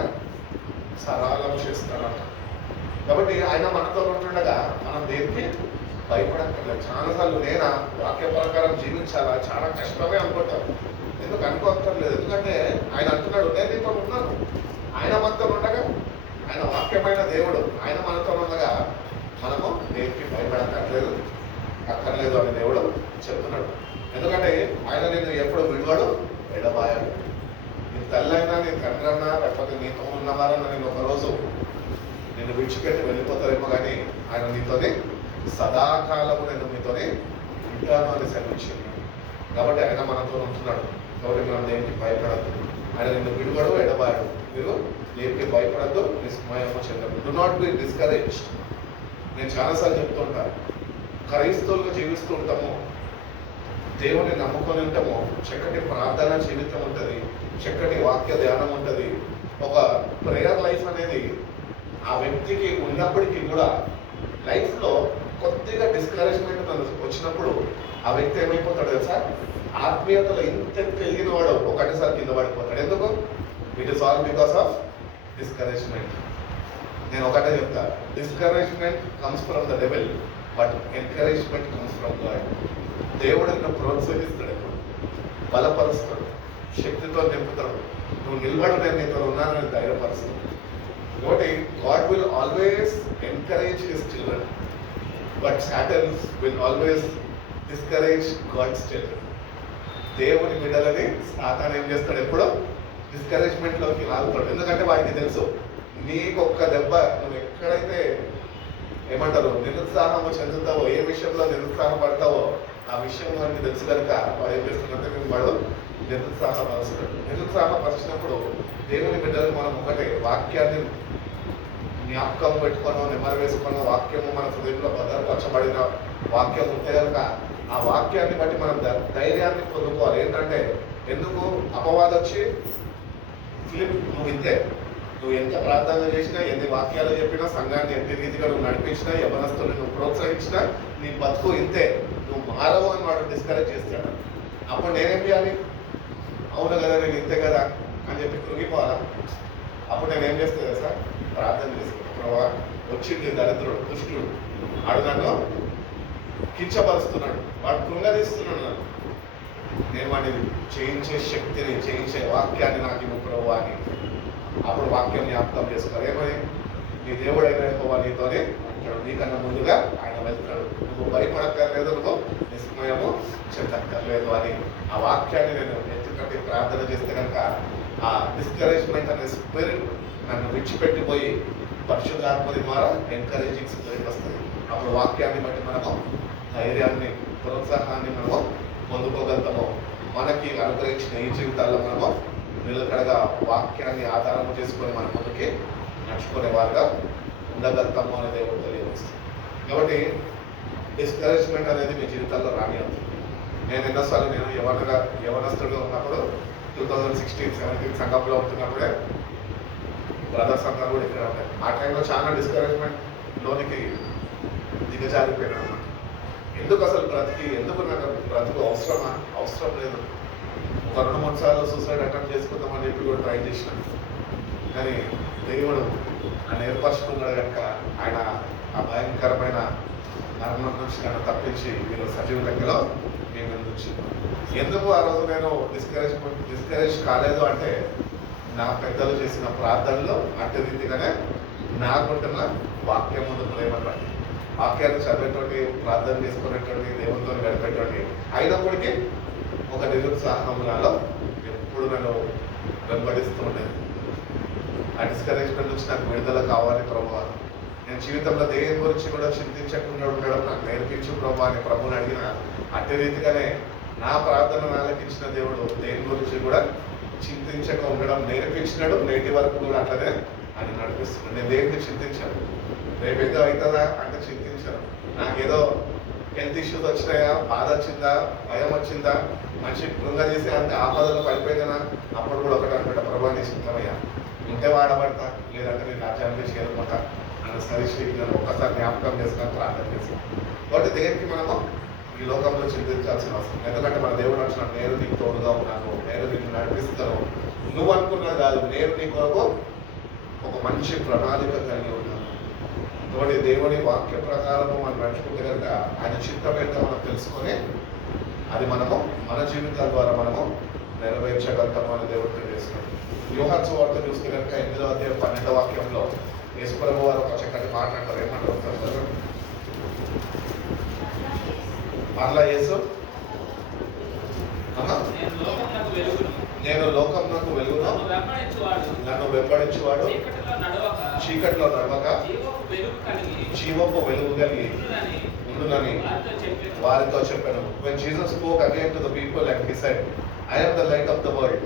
సరళం చేస్తున్నాడు. కాబట్టి ఆయన మనతో ఉంటుండగా మనం దేనికి భయపడక్కర్లేదు. చాలాసార్లు నేను వాక్య ప్రకారం జీవించాలా, చాలా కష్టమే అనుకుంటాను. ఎందుకు అనుకోక్కర్లేదు, ఎందుకంటే ఆయన అంటున్నాడు, నేను నీతో ఉన్నాను. ఆయన మనతో ఉండగా, ఆయన వాక్యమైన దేవుడు ఆయన మనతో ఉండగా మనము దేనికి భయపడక్కర్లేదు అని దేవుడు చెప్తున్నాడు. ఎందుకంటే ఆయన నిన్ను ఎప్పుడు విడువడు, ఎడబాయాడు. నీ తల్లైనా, నీ తండ్రి అన్నా, లేకపోతే నీతో ఉన్నవారన్నా నేను ఒకరోజు నిన్ను విడిచిపెట్టి వెళ్ళిపోతారేమో, కానీ ఆయన నీతోనే సదాకాలము నేను మీతోనే ఉంటాను అని సెలవిచ్చింది. కాబట్టి ఆయన మనతో ఉంటున్నాడు. కాబట్టి మనం దేనికి భయపడద్దు. ఆయన నిన్ను విడువడు, ఎడబాయడు. మీరు దేనికి భయపడద్దు, నిస్మయము చెందదు. Do not be discouraged. నేను చాలాసార్లు చెప్తూ ఉంటాను, క్రైస్తవులుగా జీవిస్తూ ఉంటాము, దేవుని నమ్ముకొని ఉంటాము, చక్కటి ప్రార్థన జీవితం ఉంటుంది, చక్కటి వాక్య ధ్యానం ఉంటుంది. ఒక ప్రేయర్ లైఫ్ అనేది ఆ వ్యక్తికి ఉన్నప్పటికీ కూడా లైఫ్లో కొద్దిగా డిస్కరేజ్మెంట్ వచ్చినప్పుడు ఆ వ్యక్తి ఏమైపోతాడు తెలుసా, ఆత్మీయతలో ఇంత కలిగిన వాడు ఒకటిసారి కింద పడిపోతాడు. ఎందుకు? It is all because of discouragement. నేను ఒకటే చెప్తా, discouragement comes from the devil, but encouragement comes from God. దేవుడు నిన్ను ప్రోత్సహిస్తాడు, ఎప్పుడు బలపరుస్తాడు, శక్తితో నింపుతాడు. నువ్వు నిలబడు, నేను నీతో ఉన్నానని ధైర్యపరుస్తాడు. కాబట్టి God will always encourage his children, but Satan will always discourage God's children. దేవుని బిడ్డలని సాతాను ఏం చేస్తాడు? ఎప్పుడో డిస్కరేజ్మెంట్లోకి లాగుతాడు. ఎందుకంటే వాడికి తెలుసు, నీకు ఒక్క దెబ్బ నువ్వు ఎక్కడైతే ఏమంటారు నిరుత్సాహము చెందుతావో, ఏ విషయంలో నిరుత్సాహపడతావో ఆ విషయం వాడికి తెలుసు కనుక వాడు ఏం చేస్తున్నట్టే నేను వాడు నిరుత్సాహపరుస్తాడు. నిరుత్సాహపరిచినప్పుడు దేవుని బిడ్డలకు మనం ఒకటే వాక్యాన్ని జ్ఞాపకం పెట్టుకోనో నెమ్మది వేసుకున్న వాక్యము మన హృదయంలో భద్రపరచబడిన వాక్యం ఉంటే కనుక ఆ వాక్యాన్ని బట్టి మనం ధైర్యాన్ని పొందుకోవాలి. ఏంటంటే, ఎందుకు అపవాదం వచ్చి ఫిలిప్ నువ్వు ఇంతే, నువ్వు ఎంత ప్రార్థన చేసినా, ఎన్ని వాక్యాలు చెప్పినా, సంఘాన్ని ఎంత రీతిగా నువ్వు నడిపించినా, యవనస్తులు నువ్వు ప్రోత్సహించినా, నీ బతుకు ఇంతే, నువ్వు మారవు అని వాడు డిస్కరేజ్ చేస్తాడు. అప్పుడు నేనేం చేయాలి? అవును కదా, నేను ఇంతే కదా అని చెప్పి కృంగిపోవాలా? అప్పుడు నేను ఏం చేస్తాను కదా సార్, ప్రార్థన చేస్తాను. ప్రభా, వచ్చింది దరిద్రుడు, దుష్టుడు, ఆడు నన్ను కించపరుస్తున్నాడు, వాడు కృంగదీస్తున్నాడు నన్ను, నేను వాడిని చేయించే శక్తిని, చేయించే వాక్యాన్ని నాకు ఇవ్వు ప్రభు అని అప్పుడు వాక్యం జ్ఞాపకం చేసుకోవాలి. ఏమని? నీ దేవుడైన యెహోవా నీతోనే ఉంటాడు, నీకన్నా ముందుగా ఆయన వెళ్తాడు, నువ్వు భయపడక్కర్లేదు, నువ్వు నిస్మయము చెందక్కర్లేదు అని ఆ వాక్యాన్ని నేను ఎత్తుకట్టి ప్రార్థన చేస్తే కనుక ఆ డిస్కరేజ్మెంట్ అనే స్పిరిట్ నన్ను విడిచిపెట్టిపోయి పరిశుద్ధాత్మని ద్వారా ఎంకరేజింగ్ స్పిరిట్ వస్తుంది. అప్పుడు వాక్యాన్ని బట్టి మనము ధైర్యాన్ని, ప్రోత్సాహాన్ని మనము పొందుకోగలుగుతాము. మనకి అనుగ్రహించిన ఈ జీవితాల్లో మనము నిలకడగా వాక్యాన్ని ఆధారం చేసుకొని మన ముందుకి నడుచుకునే వారుగా ఉండగలుగుతాము అనే దేవుడు తెలియవస్తుంది. కాబట్టి డిస్కరేజ్మెంట్ అనేది మీ జీవితాల్లో రానివ్వదు. నేను ఎన్నోసార్లు నేను యవనస్తుడిగా ఉన్నప్పుడు 2016-17 సంఘంలో ఉంటున్నప్పుడే బ్రదర్స్ అందరూ కూడా ఇక్కడ ఉంటాయి. ఆ టైంలో చాలా డిస్కరేజ్మెంట్ లోనికి దిగజారిపోయినా అన్నమాట. ఎందుకు అసలు ఎందుకు నాకు బ్రతుకు అవసరమా? అవసరం లేదు. ఒక 2-3 సార్లు సూసైడ్ అటెంప్ట్ చేసుకుందామని చెప్పి కూడా ట్రై చేసినాను. కానీ దేవుడు నన్ను ఏర్పరచుకున్నాడు కనుక ఆయన ఆ భయంకరమైన మరణం నుంచి నన్ను తప్పించి మీరు సజీవ లెక్కలో మేము ఎందుకు ఎందుకు ఆ రోజు నేను డిస్కరేజ్ కాలేదు అంటే, నా పెద్దలు చేసిన ప్రార్థనలో అట్టి రీతిగానే నాకుంటున్న వాక్యం ముందు ప్రేమపడి వాక్యాన్ని చదివేటువంటి, ప్రార్థన చేసుకునేటువంటి, దేవునితో గడిపేటువంటి, అయినప్పటికీ ఒక నిరుత్సాహం నాలో ఎప్పుడు నన్ను వెంబడిస్తూ ఉండేది. ఆ డిస్కరేజ్మెంట్ నుంచి నాకు విడుదల కావాలి ప్రభువా, నేను జీవితంలో దేని గురించి కూడా చింతించకుండా ఉండడం నాకు నేర్పించు ప్రభువా అని ప్రభుని అడిగిన అట్టి రీతిగానే నా ప్రార్థన ఆలకించిన దేవుడు దేని గురించి కూడా చింతించక ఉండడం నేర్పించినాడు. నేటి వరకు కూడా అట్లనే ఆయన నడిపిస్తున్నాడు. నేను దేనికి చింతించాను, రేపు ఏదో అవుతుందా అంటే చింతించాను. నాకేదో హెల్త్ ఇష్యూస్ వచ్చినాయా, బాధ వచ్చిందా, భయం వచ్చిందా, మనిషి కృంగ చేసి అంత ఆపదలో పడిపోయిందనా, అప్పుడు కూడా ఒకటి అనుకుంటా, ప్రభా నీ చిత్తమయ్యా, ఉంటే వాడబడతా, లేదంటే నేను రాజ్యానికి చేరుకుంటా అని సరిశ్రీ నేను ఒక్కసారి జ్ఞాపకం చేసుకొని ప్రార్థన చేస్తాను. కాబట్టి దేనికి మనము ఈ లోకంలో చింతించాల్సిన అవసరం. ఎందుకంటే మన దేవుడు వచ్చిన నేను నీకు తోడుగా ఉన్నాను, నేను నీకు నడిపిస్తాను, నువ్వు అనుకున్నది కాదు, నేను నీ కొరకు ఒక మంచి ప్రణాళిక కలిగి ఉన్నాను. కాబట్టి దేవుని వాక్య ప్రకారము మనం నడుచుకుంటే కనుక ఆయన చిత్తం ఏంటో మనం తెలుసుకొని అది మనము మన జీవితాల ద్వారా మనము నెరవేర్చగలుగుతాము అని దేవుడు తెలియజేస్తున్నాడు. యోహాను సువార్త చూస్తే కనుక 8వ అధ్యాయం 12వ వాక్యంలో యేసుప్రభు వారు ఒక చక్కటి మాట అంటారు. ఏమంటారు? మరలా యేసు నేను లోకమునకు వెలుగును, నన్ను వెంబడించువాడు చీకటిలో నడవక జీవపు వెలుగు కలిగి ఉండునని వారితో చెప్పాను. When Jesus spoke again to the people and he said, I am the light of the world.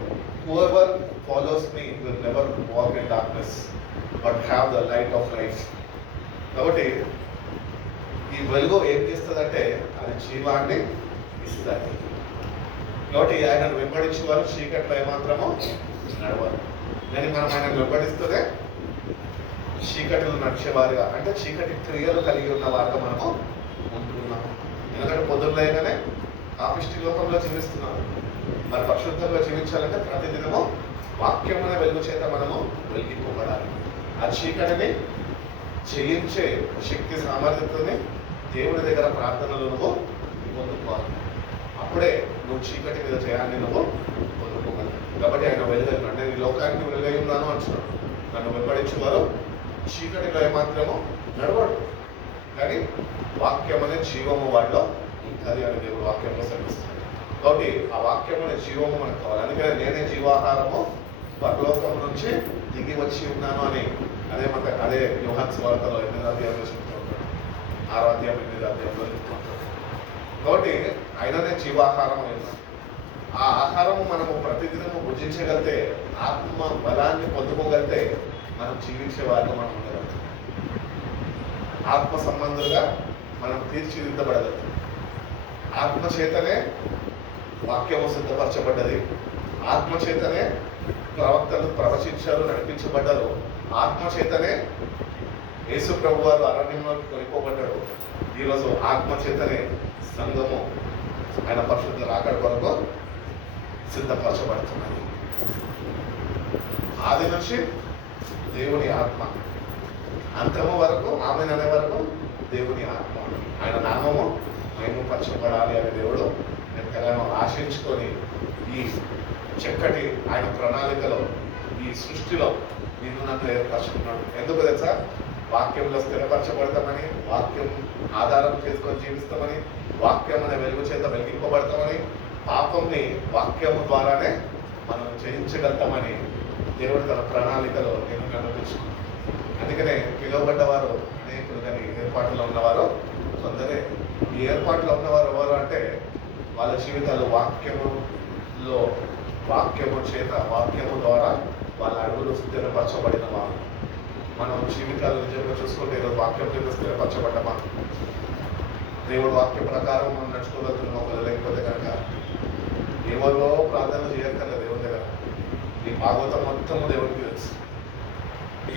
Whoever follows me will never walk in darkness but have the light of life. కాబట్టి ఈ వెలుగు ఏం చేస్తుందంటే అది జీవాన్ని ఇస్తుంది. కాబట్టి ఆయనను వెంబడించే వారు చీకట్లో ఏమాత్రమో నడవరు. కానీ మనం ఆయనను వెంబడిస్తూనే చీకటిలో నడిచేవారుగా, అంటే చీకటి క్రియలు కలిగి ఉన్న వారుగా మనము ఉంటున్నాము. ఎందుకంటే పొద్దున్నగానే పాపిష్టి లోకంలో జీవిస్తున్నాము. మరి పరిశుద్ధంగా జీవించాలంటే ప్రతిదినము వాక్యం అనే వెలుగు చేత మనము వెలిగింపబడాలి. ఆ చీకటిని జయించే శక్తి సామర్థ్యతని దేవుని దగ్గర ప్రార్థనలు నువ్వు పొందుకోవాలి. అప్పుడే నువ్వు చీకటి మీద జయాన్ని నువ్వు పొందుకోగలవు. కాబట్టి ఆయన వెలుగన్నాడు, నేను ఈ లోకానికి వెలుగై ఉన్నాను అంటున్నాడు. నన్ను వెంబడించేవారు చీకటిలో ఏమాత్రము నడవడు, కానీ వాక్యం అనే జీవము వాళ్ళలో ఉంటుంది అని దేవుడు వాక్యంలో సెలవిస్తున్నాడు. కాబట్టి ఆ వాక్యం అనే జీవము మనకు కావాలి. అందుకనే నేనే జీవాహారము పరలోకం నుంచి దిగి వచ్చి ఉన్నాను అని అదే యోహాను సువార్తలో 8వ అధ్యాయంలో చెప్తూ ఉంటాడు, 6వ అధ్యాయం 8వ అధ్యాయంలో చెప్తూ ఉంటాడు. కాబట్టి ఆయననే జీవాహారం అయినా ఆ ఆహారము మనము ప్రతిదినము భుజించగలిగితే, ఆత్మ బలాన్ని పొందుకోగలిగితే మనం జీవించే వారిగా మనం ఉండగలుగుతాం. ఆత్మ సంబంధులుగా మనం తీర్చిదిద్దబడగలుగుతాం. ఆత్మ చేతనే వాక్యము సిద్ధపరచబడ్డది, ఆత్మ చేతనే ప్రవక్తలు ప్రవచించారు, నడిపించబడ్డారు, ఆత్మ చేతనే యేసు ప్రభు వారు అరణ్యంలో కొనిపోబడ్డాడు. ఈరోజు ఆత్మ చేతనే సంఘము ఆయన పరిశుద్ధ రాకడ కొరకు సిద్ధపరచబడుతున్నది. ఆది నుంచి దేవుని ఆత్మ, అంతము వరకు ఆమె అనే వరకు దేవుని ఆత్మ, ఆయన నామము మహిమపరచబడాలి అనే దేవుడు ఎంతగానో ఆశించుకొని ఈ చక్కటి ఆయన ప్రణాళికలో ఈ సృష్టిలో నిన్ను నన్ను ఏర్పరచుకున్నాడు. ఎందుకు తెలుసా? వాక్యంలో స్థిరపరచబడతామని, వాక్యం ఆధారం చేసుకొని జీవిస్తామని, వాక్యం అనే వెలుగు చేత వెలిగింపబడతామని, పాపంని వాక్యము ద్వారానే మనం జయించగలుగుతామని దేవుడు తన ప్రణాళికలో నేను కనిపించుకున్నాను. అందుకనే పిలువబడ్డవారు అనేకులు, కానీ ఏర్పాటులో ఉన్నవారు కొందరే. ఈ ఏర్పాటులో ఉన్నవారు ఎవరు అంటే వాళ్ళ జీవితాలు వాక్యము చేత, వాక్యము ద్వారా వాళ్ళ అడుగులు స్థిరపరచబడిన వారు. మనం జీవితాలు నిజంగా చూసుకుంటే ఈరోజు వాక్యం చేత స్థిరపరచబడ్డమా? దేవుడు వాక్య ప్రకారం మనం నడుచుకోగలుగుతున్నాం. లేకపోతే కనుక ఎవరో ప్రార్థన చేయక్కర్లే దేవుని దగ్గర. ఈ భాగవతం మొత్తము దేవుడికి తెలుసు,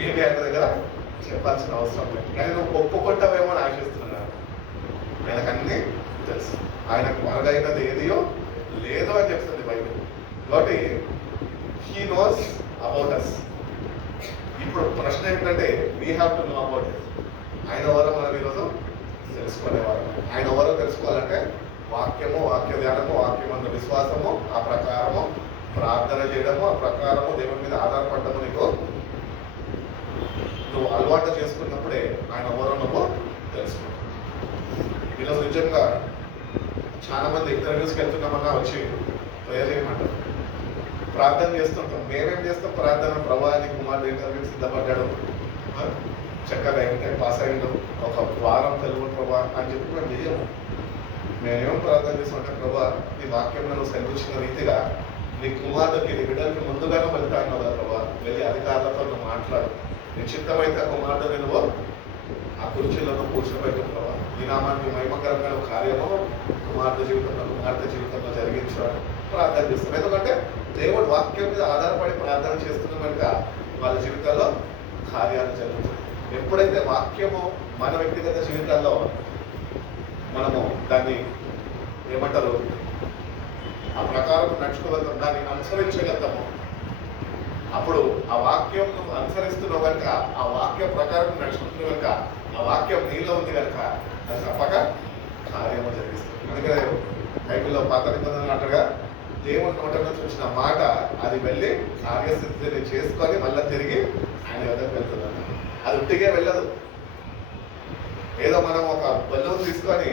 ఏమి ఆయన దగ్గర చెప్పాల్సిన అవసరం లేదు. కానీ నువ్వు ఒప్పుకుంటావేమో అని ఆశిస్తున్నాను. ఆయనకు అన్నీ తెలుసు, ఆయనకు మరుగైనది ఏదియో లేదో అని చెప్తుంది బైబిల్. కాబట్టి హీ నోస్ అబౌట్ అస్. ఇప్పుడు ప్రశ్న ఏంటంటే we have to know about it. ఆయన ఎవరో మనం ఈరోజు తెలుసుకునేవారు. ఆయన ఎవరో తెలుసుకోవాలంటే వాక్యము, వాక్య ధ్యానము, వాక్యమందు విశ్వాసము, ఆ ప్రకారము ప్రార్థన చేయడము, ఆ ప్రకారము దేవుని మీద ఆధారపడము నీకు నువ్వు అలవాటు చేసుకున్నప్పుడే ఆయన ఎవరో నువ్వు తెలుసుకుంటావు. ఈరోజు నిజంగా చాలా మంది ఇంటర్వ్యూస్కి వెళ్తున్నామన్నా వచ్చి ప్రేయర్ చేయమంటారు, ప్రార్థన చేస్తుంటాం. మేమేం చేస్తాం? ప్రార్థన, ప్రభా నీ కుమారుడు ఇంటర్వ్యూకి సిద్ధపడ్డాడు, చక్కగా ఎంటెక్ పాస్ అయ్యిండు, ఒక వారం తెలుగు ప్రభా అని చెప్పి మేము చేయము. మేమేమో ప్రార్థన చేస్తుంటే, ప్రభా నీ వాక్యంలో నువ్వు సెలవించిన రీతిగా నీ కుమారుడికి, నీ బిడ్డలకి ముందుగానే వెళ్తాను కదా ప్రభా, వెళ్ళి అధికారులతో నువ్వు మాట్లాడు, నిశ్చితమైతే కుమారుడిని నువ్వు ఆ కుర్చీలను కూర్చోబెట్టు ప్రభా, ఈ నామానికి మహిమకరమైన కార్యము కుమార్తె జీవితంలో జరిగించడం ప్రార్థన చేస్తాం. ఎందుకంటే దేవుడు వాక్యం మీద ఆధారపడి ప్రార్థన చేస్తున్నాం కనుక వాళ్ళ జీవితాల్లో కార్యాలు జరుగుతాయి. ఎప్పుడైతే వాక్యము మన వ్యక్తిగత జీవితాల్లో మనము దాన్ని ఏమంటారు, ఆ ప్రకారం నడుచుకోగలుగుతాం, దాన్ని అనుసరించగలుగుతాము, అప్పుడు ఆ వాక్యం నువ్వు అనుసరిస్తున్నావు కనుక, ఆ వాక్యం ప్రకారం నడుచుకుంటున్నావు కనుక, ఆ వాక్యం నీలో ఉంది కనుక అది తప్పక కార్యము జరిగిస్తుంది. అందుకనే బైబిల్లో పాత నిబంధనలు అంటారుగా, దేవుని నోట నుంచి వచ్చిన మాట అది వెళ్ళి కార్యసిద్ధిని చేసుకొని మళ్ళీ తిరిగి ఆయన వద్దకు వెళ్తున్నాను. అది ఉట్టిగే వెళ్ళదు. ఏదో మనం ఒక బెలూన్ తీసుకొని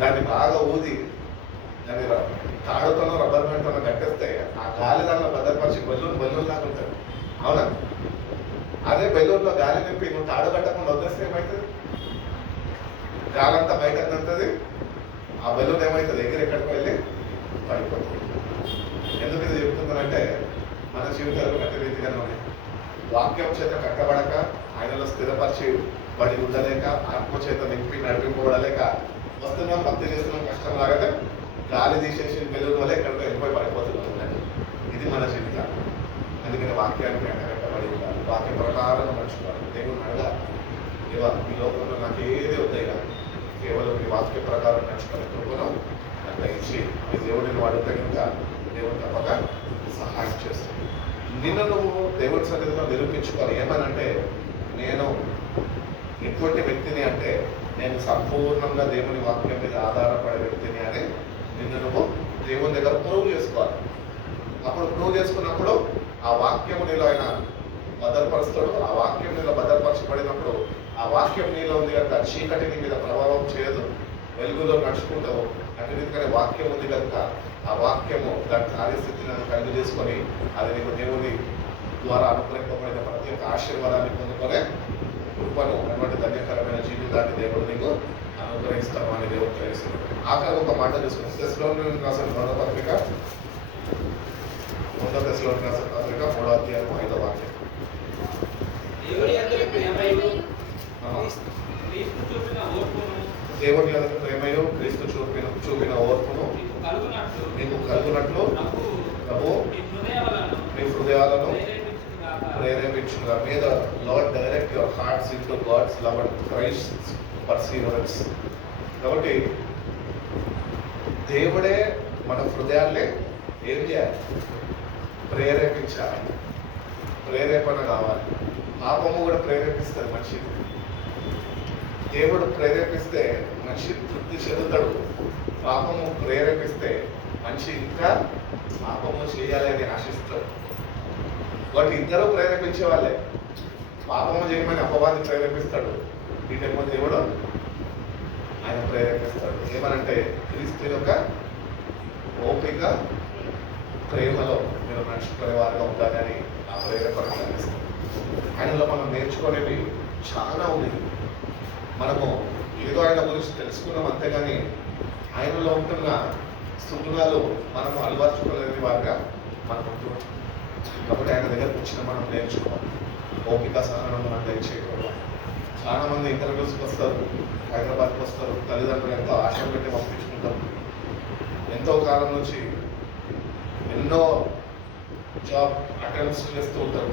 దాన్ని బాగా ఊది దాన్ని తాడుతోనో రబ్బర్ బ్యాండ్తోనో కట్టేస్తే ఆ గాలి దానిలో భద్రపరిచి బెలూన్ లాగా ఉంటుంది, అవునా? అదే బెలూన్లో గాలి నింపి నువ్వు తాడు కట్టకుండా వదిలేస్తే ఏమవుతుంది? గాలంతా బయట అంతుంది, ఆ బెలూన్ ఏమవుతుంది? ఎక్కడికి వెళ్ళి పడిపోతుంది. ఎందుకు ఇది చెప్తున్నానంటే మన జీవితాలు గట్టి రీతిగానే ఉన్నాయి. వాక్యం చేత కట్టబడక, ఆయనలో స్థిరపరిచి బడి ఉండలేక, ఆత్మ చేత నింపి నడిపింపబడలేక వస్తున్నాం, భక్తి చేస్తున్నాం, కష్టం లాగానే గాలి తీసేసి బెలూన్ వల్ల ఎక్కడికో వెళ్ళిపోయి పడిపోతున్నాం. ఇది మన జీవితం. అందుకని వాక్యానికి కట్టబడి ఉండాలి, వాక్య ప్రకారం నడుచుకోవాలి. దేవుని అడగాలి, దేవా ఈ లోకంలో నాకు ఏది వద్దాయి కాదు, కేవలం నీ వాక్య ప్రకారం నడుచుకునే కృపను దయచి ఈ దేవుడిని వాడితే కనుక దేవుడు తప్పక సహాయం చేస్తాడు. నిన్ను నువ్వు దేవుడి సన్నిధిలో నిరూపించుకోవాలి. ఏమనంటే నేను ఎటువంటి వ్యక్తిని అంటే నేను సంపూర్ణంగా దేవుని వాక్యం మీద ఆధారపడే వ్యక్తిని అని నిన్ను నువ్వు దేవుని దగ్గర ప్రూవ్ చేసుకోవాలి. అప్పుడు ప్రూవ్ చేసుకున్నప్పుడు ఆ వాక్యము నీలో ఆయన భద్రపరుస్తాడు. ఆ వాక్యం నీలో భద్రపరచబడినప్పుడు ఆ వాక్యం నీలో ఉంది కనుక చీకటి నీ మీద ప్రభావం చేయదు. వెలుగులో నడుచుకుంటావు. అటుగానే వాక్యం ఉంది కనుక ఆ వాక్యము దాని కార్యస్థితిని కలిగి చేసుకొని అది నీకు దేవుని ద్వారా అనుగ్రహింపబడిన ప్రతి ఒక్క ఆశీర్వాదాన్ని పొందుకొనే కృపను అటువంటి ధన్యకరమైన జీవితాన్ని దేవుడు నీకు అనుగ్రహిస్తాము అని దేవుడు తెలుస్తుంది. ఆఖరి ఒక మాట చూసుకుని తెస్సలోనికీయులకు రాసిన మొదటి పత్రిక 3వ అధ్యాయం 5వ వాక్యం. దేవుని యందు ప్రేమయు దేవుని యందు ప్రేమయు క్రీస్తు చూపిన ఓర్పును నీకు కలుగునట్లు ప్రభు మీ హృదయాలను ప్రేరేపించుగా. May the Lord direct your hearts into God's love and Christ's perseverance. కాబట్టి దేవుడే మన హృదయాల్ని ఏం చేయాలి? ప్రేరేపించాలి. ప్రేరేపణ కావాలి. పాపము కూడా ప్రేరేపిస్తుంది మనిషిని. దేవుడు ప్రేరేపిస్తే మనిషి తృప్తి చెందుతాడు. పాపము ప్రేరేపిస్తే మనిషి ఇంకా పాపము చేయాలి అని ఆశిస్తాడు. వాటి ఇద్దరు ప్రేరేపించే వాళ్ళే. పాపము చేయమని అపవాది ప్రేరేపిస్తాడు. వీటేమో దేవుడు ఆయన ప్రేరేపిస్తాడు. ఏమనంటే క్రీస్తు యొక్క ఓపిక ప్రేమలో మీరు నడుచుకునే వారిగా ఉండాలని ఆ ప్రేరేపణ కనిపిస్తుంది. ఆయనలో మనం నేర్చుకునేవి చాలా ఉంది. మనము ఏదో ఆయన గురించి తెలుసుకున్నాం అంతేగాని ఆయనలో ఉంటున్న సుగుణాలు మనము అలవర్చుకోలేని వారిగా మనం ఉంటున్నాం. కాబట్టి ఆయన దగ్గరకు వచ్చిన మనం నేర్చుకోవాలి. ఓపిక సహనం మనం దయచేయకూడదు. చాలా మంది ఇంటర్వ్యూస్కి వస్తారు, హైదరాబాద్కి వస్తారు. తల్లిదండ్రులు ఎంతో ఆశ పెట్టి పంపించుకుంటారు. ఎంతో కాలం నుంచి ఎన్నో జాబ్ అటెంప్ట్స్ చేస్తూ ఉంటారు.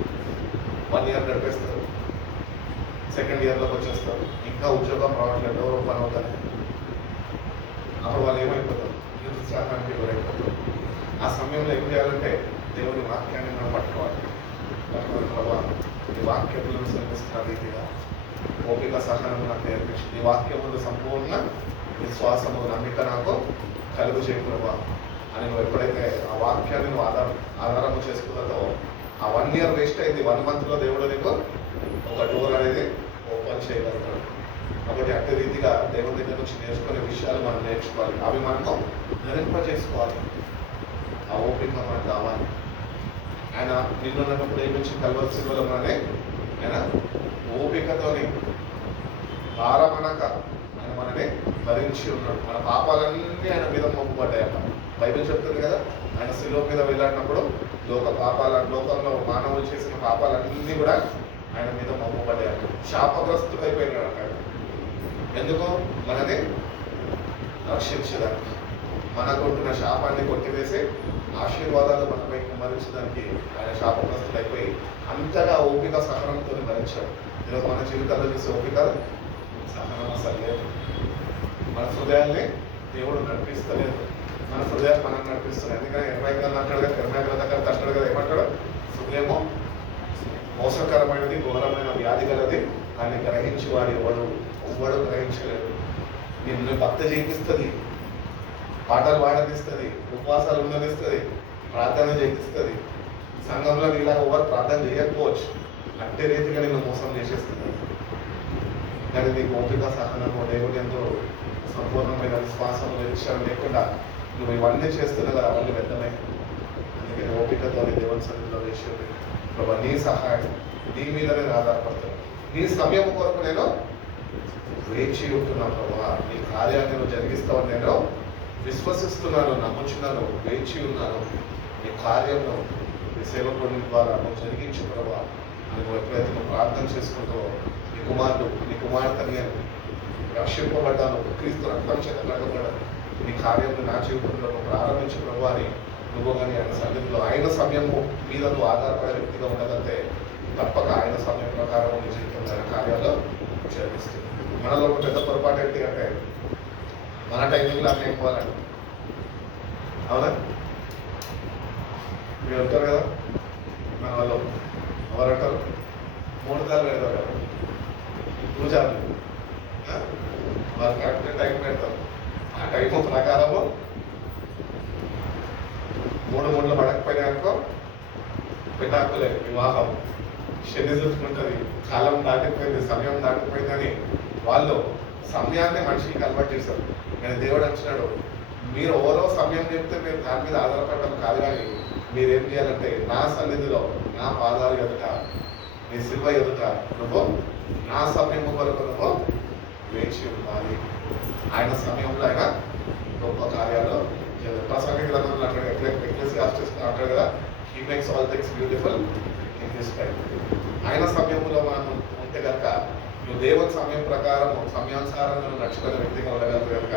1 year గడిపేస్తారు. 2nd yearలోకి వచ్చేస్తారు. ఇంకా ఉద్యోగం రావట్లేదు, ఎవరో పని అవుతారు. అప్పుడు వాళ్ళు ఏమైపోతారు? నిరుత్సాహానికి గురైపోతారు. ఆ సమయంలో ఏం చేయాలంటే దేవుని వాక్యాన్ని మనం పట్టుకోవాలి. ప్రభావ ఈ వాక్యములను శ్రమిస్తున్న రీతిగా ఓపిక సహనము నాకు నేర్పించి ఈ వాక్యములు సంపూర్ణ విశ్వాసము నమ్మిక నాకు కలుగు చేయ ప్రభావ అని నువ్వు ఎప్పుడైతే ఆ వాక్యాన్ని నువ్వు ఆధారము చేసుకున్నావో ఆ 1 year వేస్ట్ అయింది. 1 monthలో దేవుడు నీకు ఒక డోర్ అనేది ఓపెన్ చేయగలుగుతాడు. కాబట్టి అట్టి రీతిగా దేవుడి దగ్గర నుంచి నేర్చుకునే విషయాలు మనం నేర్చుకోవాలి. అవి మనము ధరింపజేసుకోవాలి. ఆ ఓపిక మనకు కావాలి. ఆయన నిన్నున్నప్పుడు ఏమించి కలవలసిలో మననే ఆయన ఓపికతోని భారమనక ఆయన మనని భరించి ఉన్నాడు. మన పాపాలన్నీ ఆయన మీద మోపబడ్డాయట. బైబిల్ చెప్తుంది కదా, ఆయన శిలువ మీద వెళ్ళాడినప్పుడు లోకంలో మానవులు చేసిన పాపాలన్నీ కూడా ఆయన మీద మోపబడ్డాయట. శాపగ్రస్తుడైపోయినాడు అన్నాడు. ఎందుకు? మనని రక్షించడానికి, మనకుంటున్న శాపాన్ని కొట్టివేసి ఆశీర్వాదాలు మనపై కుమరించడానికి ఆయన శాపగ్రస్తుడైపోయి అంతగా ఓపిక సహనంతో భరించాడు. ఈరోజు మన జీవితాల్లో చూసే ఓపిక సహనం అసలు లేదు. మన హృదయాల్ని దేవుడు నడిపిస్తలేదు. మన హృదయాలు మనం నడిపిస్తున్నాయి. ఎందుకంటే 20 గంటలు అంటాడు కదా, 20 గంటల అంటాడు కదా, ఏమంటాడు? హృదయము మోసకరమైనది, ఘోరమైన వ్యాధి గలది, కానీ గ్రహించి వాడు ఎవడు గ్రహించలేడు. నిన్ను భక్తి చేయిస్తుంది, పాటలు పాడనిస్తుంది, ఉపవాసాలు ఉండనిస్తుంది, ప్రార్థన చేయిస్తుంది. సంఘంలో ఇలా ఎవరు ప్రార్థన చేయకపోవచ్చు. అట్టే రీతిగా నిన్ను మోసం చేసేస్తుంది. కానీ నీకు ఓపిక సహనము దేవుడి ఎంతో సంపూర్ణమైన విశ్వాసం నిరీక్షణ లేకుండా నువ్వు ఇవన్నీ చేస్తున్నావు కదా, అవన్నీ వ్యర్థమే. అందుకే ఓపికతో దేవుని సన్నిధిలో వేసేది ప్రభా నీ సహాయం నీ మీద నేను ఆధారపడతాను. నీ సమయం కొరకు నేను వేచి ఉంటున్నాను ప్రభా. నీ కార్యాన్ని నువ్వు జరిగిస్తావని నేను విశ్వసిస్తున్నాను, నమ్ముచున్నాను, వేచి ఉన్నాను. నీ కార్యంలో నీ సేవకుడి ద్వారా నువ్వు జరిగించు ప్రభా అని నువ్వు ఎప్పుడైతే నువ్వు ప్రార్థన చేసుకుంటావో నీ కుమార్తెని రక్షింపబడ్డాను, క్రీస్తు రక్తం చేత కడగబడ్డాను. నీ కార్యం నా జీవితంలో నువ్వు ప్రారంభించు ప్రభు అని నువ్వు కానీ ఆయన సన్నిధిలో ఆయన సమయము మీద నువ్వు ఆధారపడే వ్యక్తిగా ఉండగలిగితే తప్పక ఆయన సమయం ప్రకారం నీ జీవితంలో ఆయన కార్యాలు జరిగిస్తుంది. మనలో ఒక పెద్ద పొరపాటు ఏంటి అంటే మన టైమింగ్లో అన్నీ అయిపోవాలండి. అవునా? మీరు వెళ్తారు కదా మన వాళ్ళు ఎవరంటారు 3 సార్లు పెడతారు కదా 2 సార్లు వాళ్ళు కరెక్ట్ టైం పెడతారు. ఆ టైం ప్రకారము 3 మూడులు పడకపోయినా అనుకో పిఠాకులే వివాహం శని చూసుకుంటుంది, కాలం దాటిపోయింది, సమయం దాటిపోయిందని వాళ్ళు సమయాన్ని మనిషికి అలవాటు చేశారు. నేను దేవుడు అంటున్నాడు, మీరు ఓరో సమయం చెప్తే మీరు దాని మీద ఆధారపడడం కాదు, కానీ మీరేం చేయాలంటే నా సన్నిధిలో నా పాదాలు ఎదుట నీ శిల్వ ఎదుట నువ్వు నా సమయం వరకు నువ్వు వేచి ఉండాలి. ఆయన సమయంలో ఆయన గొప్ప కార్యాలు ప్రసంగి గ్రంథంలో అంటాడు కదా, he makes all things beautiful in this time. ఆయన సమయంలో మనం ఉంటే కనుక నువ్వు దేవుని సమయం ప్రకారం సమయానుసారంగా నువ్వు నడుచుకునే వ్యక్తిగా ఉండగలరు కనుక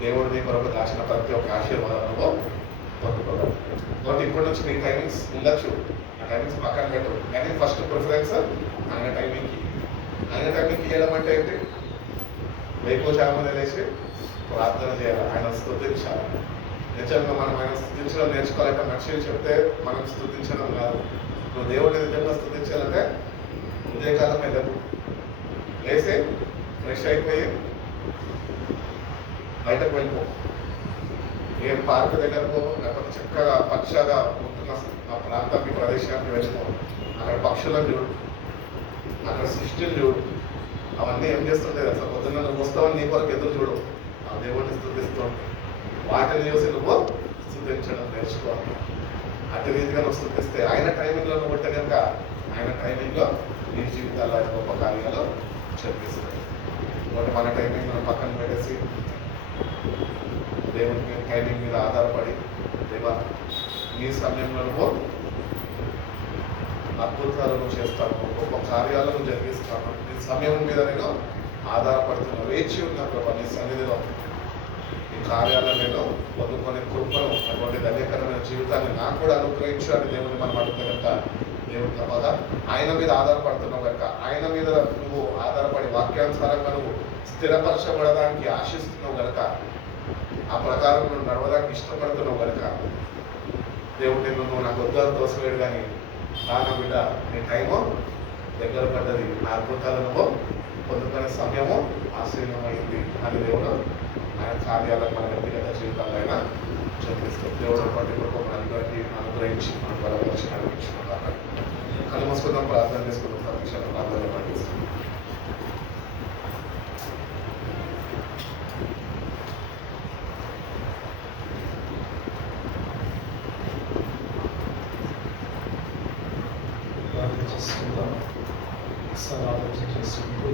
దేవుడు నీ కొరకు దాచిన ప్రతి ఒక్క ఆశీర్వాదంలో పొందుకోగలరు. కాబట్టి ఇప్పటి నుంచి నీ టైమింగ్స్ ఉండొచ్చు, ఆ టైమింగ్స్ పక్కన పెట్టు, కానీ ఫస్ట్ ప్రిఫరెన్స్ ఆయన టైమింగ్కి. ఆయన టైమింగ్కి ఇవ్వడం అంటే ఏంటి? వేకోచామని లేచి ప్రార్థన చేయాలి, ఆయన స్తుతించాలి. నిజంగా మనం ఆయన స్తుతించడం నేర్చుకోవాలంటే మనుషులు చెప్తే మనం స్తుతించడం కాదు. నువ్వు దేవుడిని నిజంగా స్తుతించాలంటే ఉదయకాలం వెళ్ళకు, లేసి ఫ్రెష్ అయిపోయి బయటకు వెళ్ళిపో. ఏ పార్క్ దగ్గరకు లేకపోతే చక్కగా పచ్చగా ఉంటున్న ఆ ప్రాంతానికి ప్రదేశానికి వెళ్ళిపో. అక్కడ పక్షులను చూడు, అక్కడ సృష్టిని చూడు. అవన్నీ ఏం చేస్తుంటాయి అసలు పొద్దున్న నువ్వు వస్తావని నీ కొరకు ఎదురు చూడు, ఆ దేవుడిని స్తుతిస్తూ వాటిని చూసి నువ్వు స్తుతించడం నేర్చుకోవాలి. అటు రీతిగా నువ్వు స్తుతిస్తే ఆయన టైమింగ్లో నువ్వు ఉంటే కనుక ఆయన టైమింగ్లో నీ జీవితాల్లో ఆయన గొప్ప కార్యాలు చెప్పిస్తాయి. కాబట్టి మన టైమింగ్ మనం పక్కన పెట్టేసి దేవుని టైమింగ్ మీద ఆధారపడి దేవా నీ సమయంలో నువ్వు అద్భుతాలను చేస్తాను, గొప్ప కార్యాలను జరిగిస్తాను, నీ సమయం మీద నేను ఆధారపడుతున్నాను, వేచి ఉన్నప్పుడు నీ సన్నిధిలో ఈ కార్యాలను నేను పొందుకునే కృపను అటువంటి ధన్యకరమైన జీవితాన్ని నాకు కూడా అనుగ్రహించు అని దేవుని మనం అడుగుతే కనుక దేవుని తప్పగా ఆయన మీద ఆధారపడుతున్నావు కనుక ఆయన మీద నువ్వు ఆధారపడి వాక్యానుసారంగా నువ్వు స్థిరపరచబడడానికి ఆశిస్తున్నావు కనుక ఆ ప్రకారం నువ్వు నడవడానికి ఇష్టపడుతున్నావు కనుక దేవుడు నువ్వు నాకు వద్దని తోసలేడు, కానీ నా బిడ్డ నీ టైము దగ్గర పడ్డది, నా అద్భుతాలను నువ్వు పొందుకునే సమయము ఆశ్చర్యమైంది అని దేవుడు ఆయన కార్యాలను మన వ్యక్తిగత జీవితాల్లో అయినా చదివిస్తాం. దేవుడు ప్రతి ఒక్క మనందరికీ అనుగ్రహించి మన బలపరిచి నడిపించుకుంటారు. కళ్ళు మూసుకుందాం, ప్రార్థన చేసుకుందాం. ప్రతిక్షణ ప్రార్థన పాటిస్తాం. చేసుకుందాం. సలాపం చేసుకుంటూ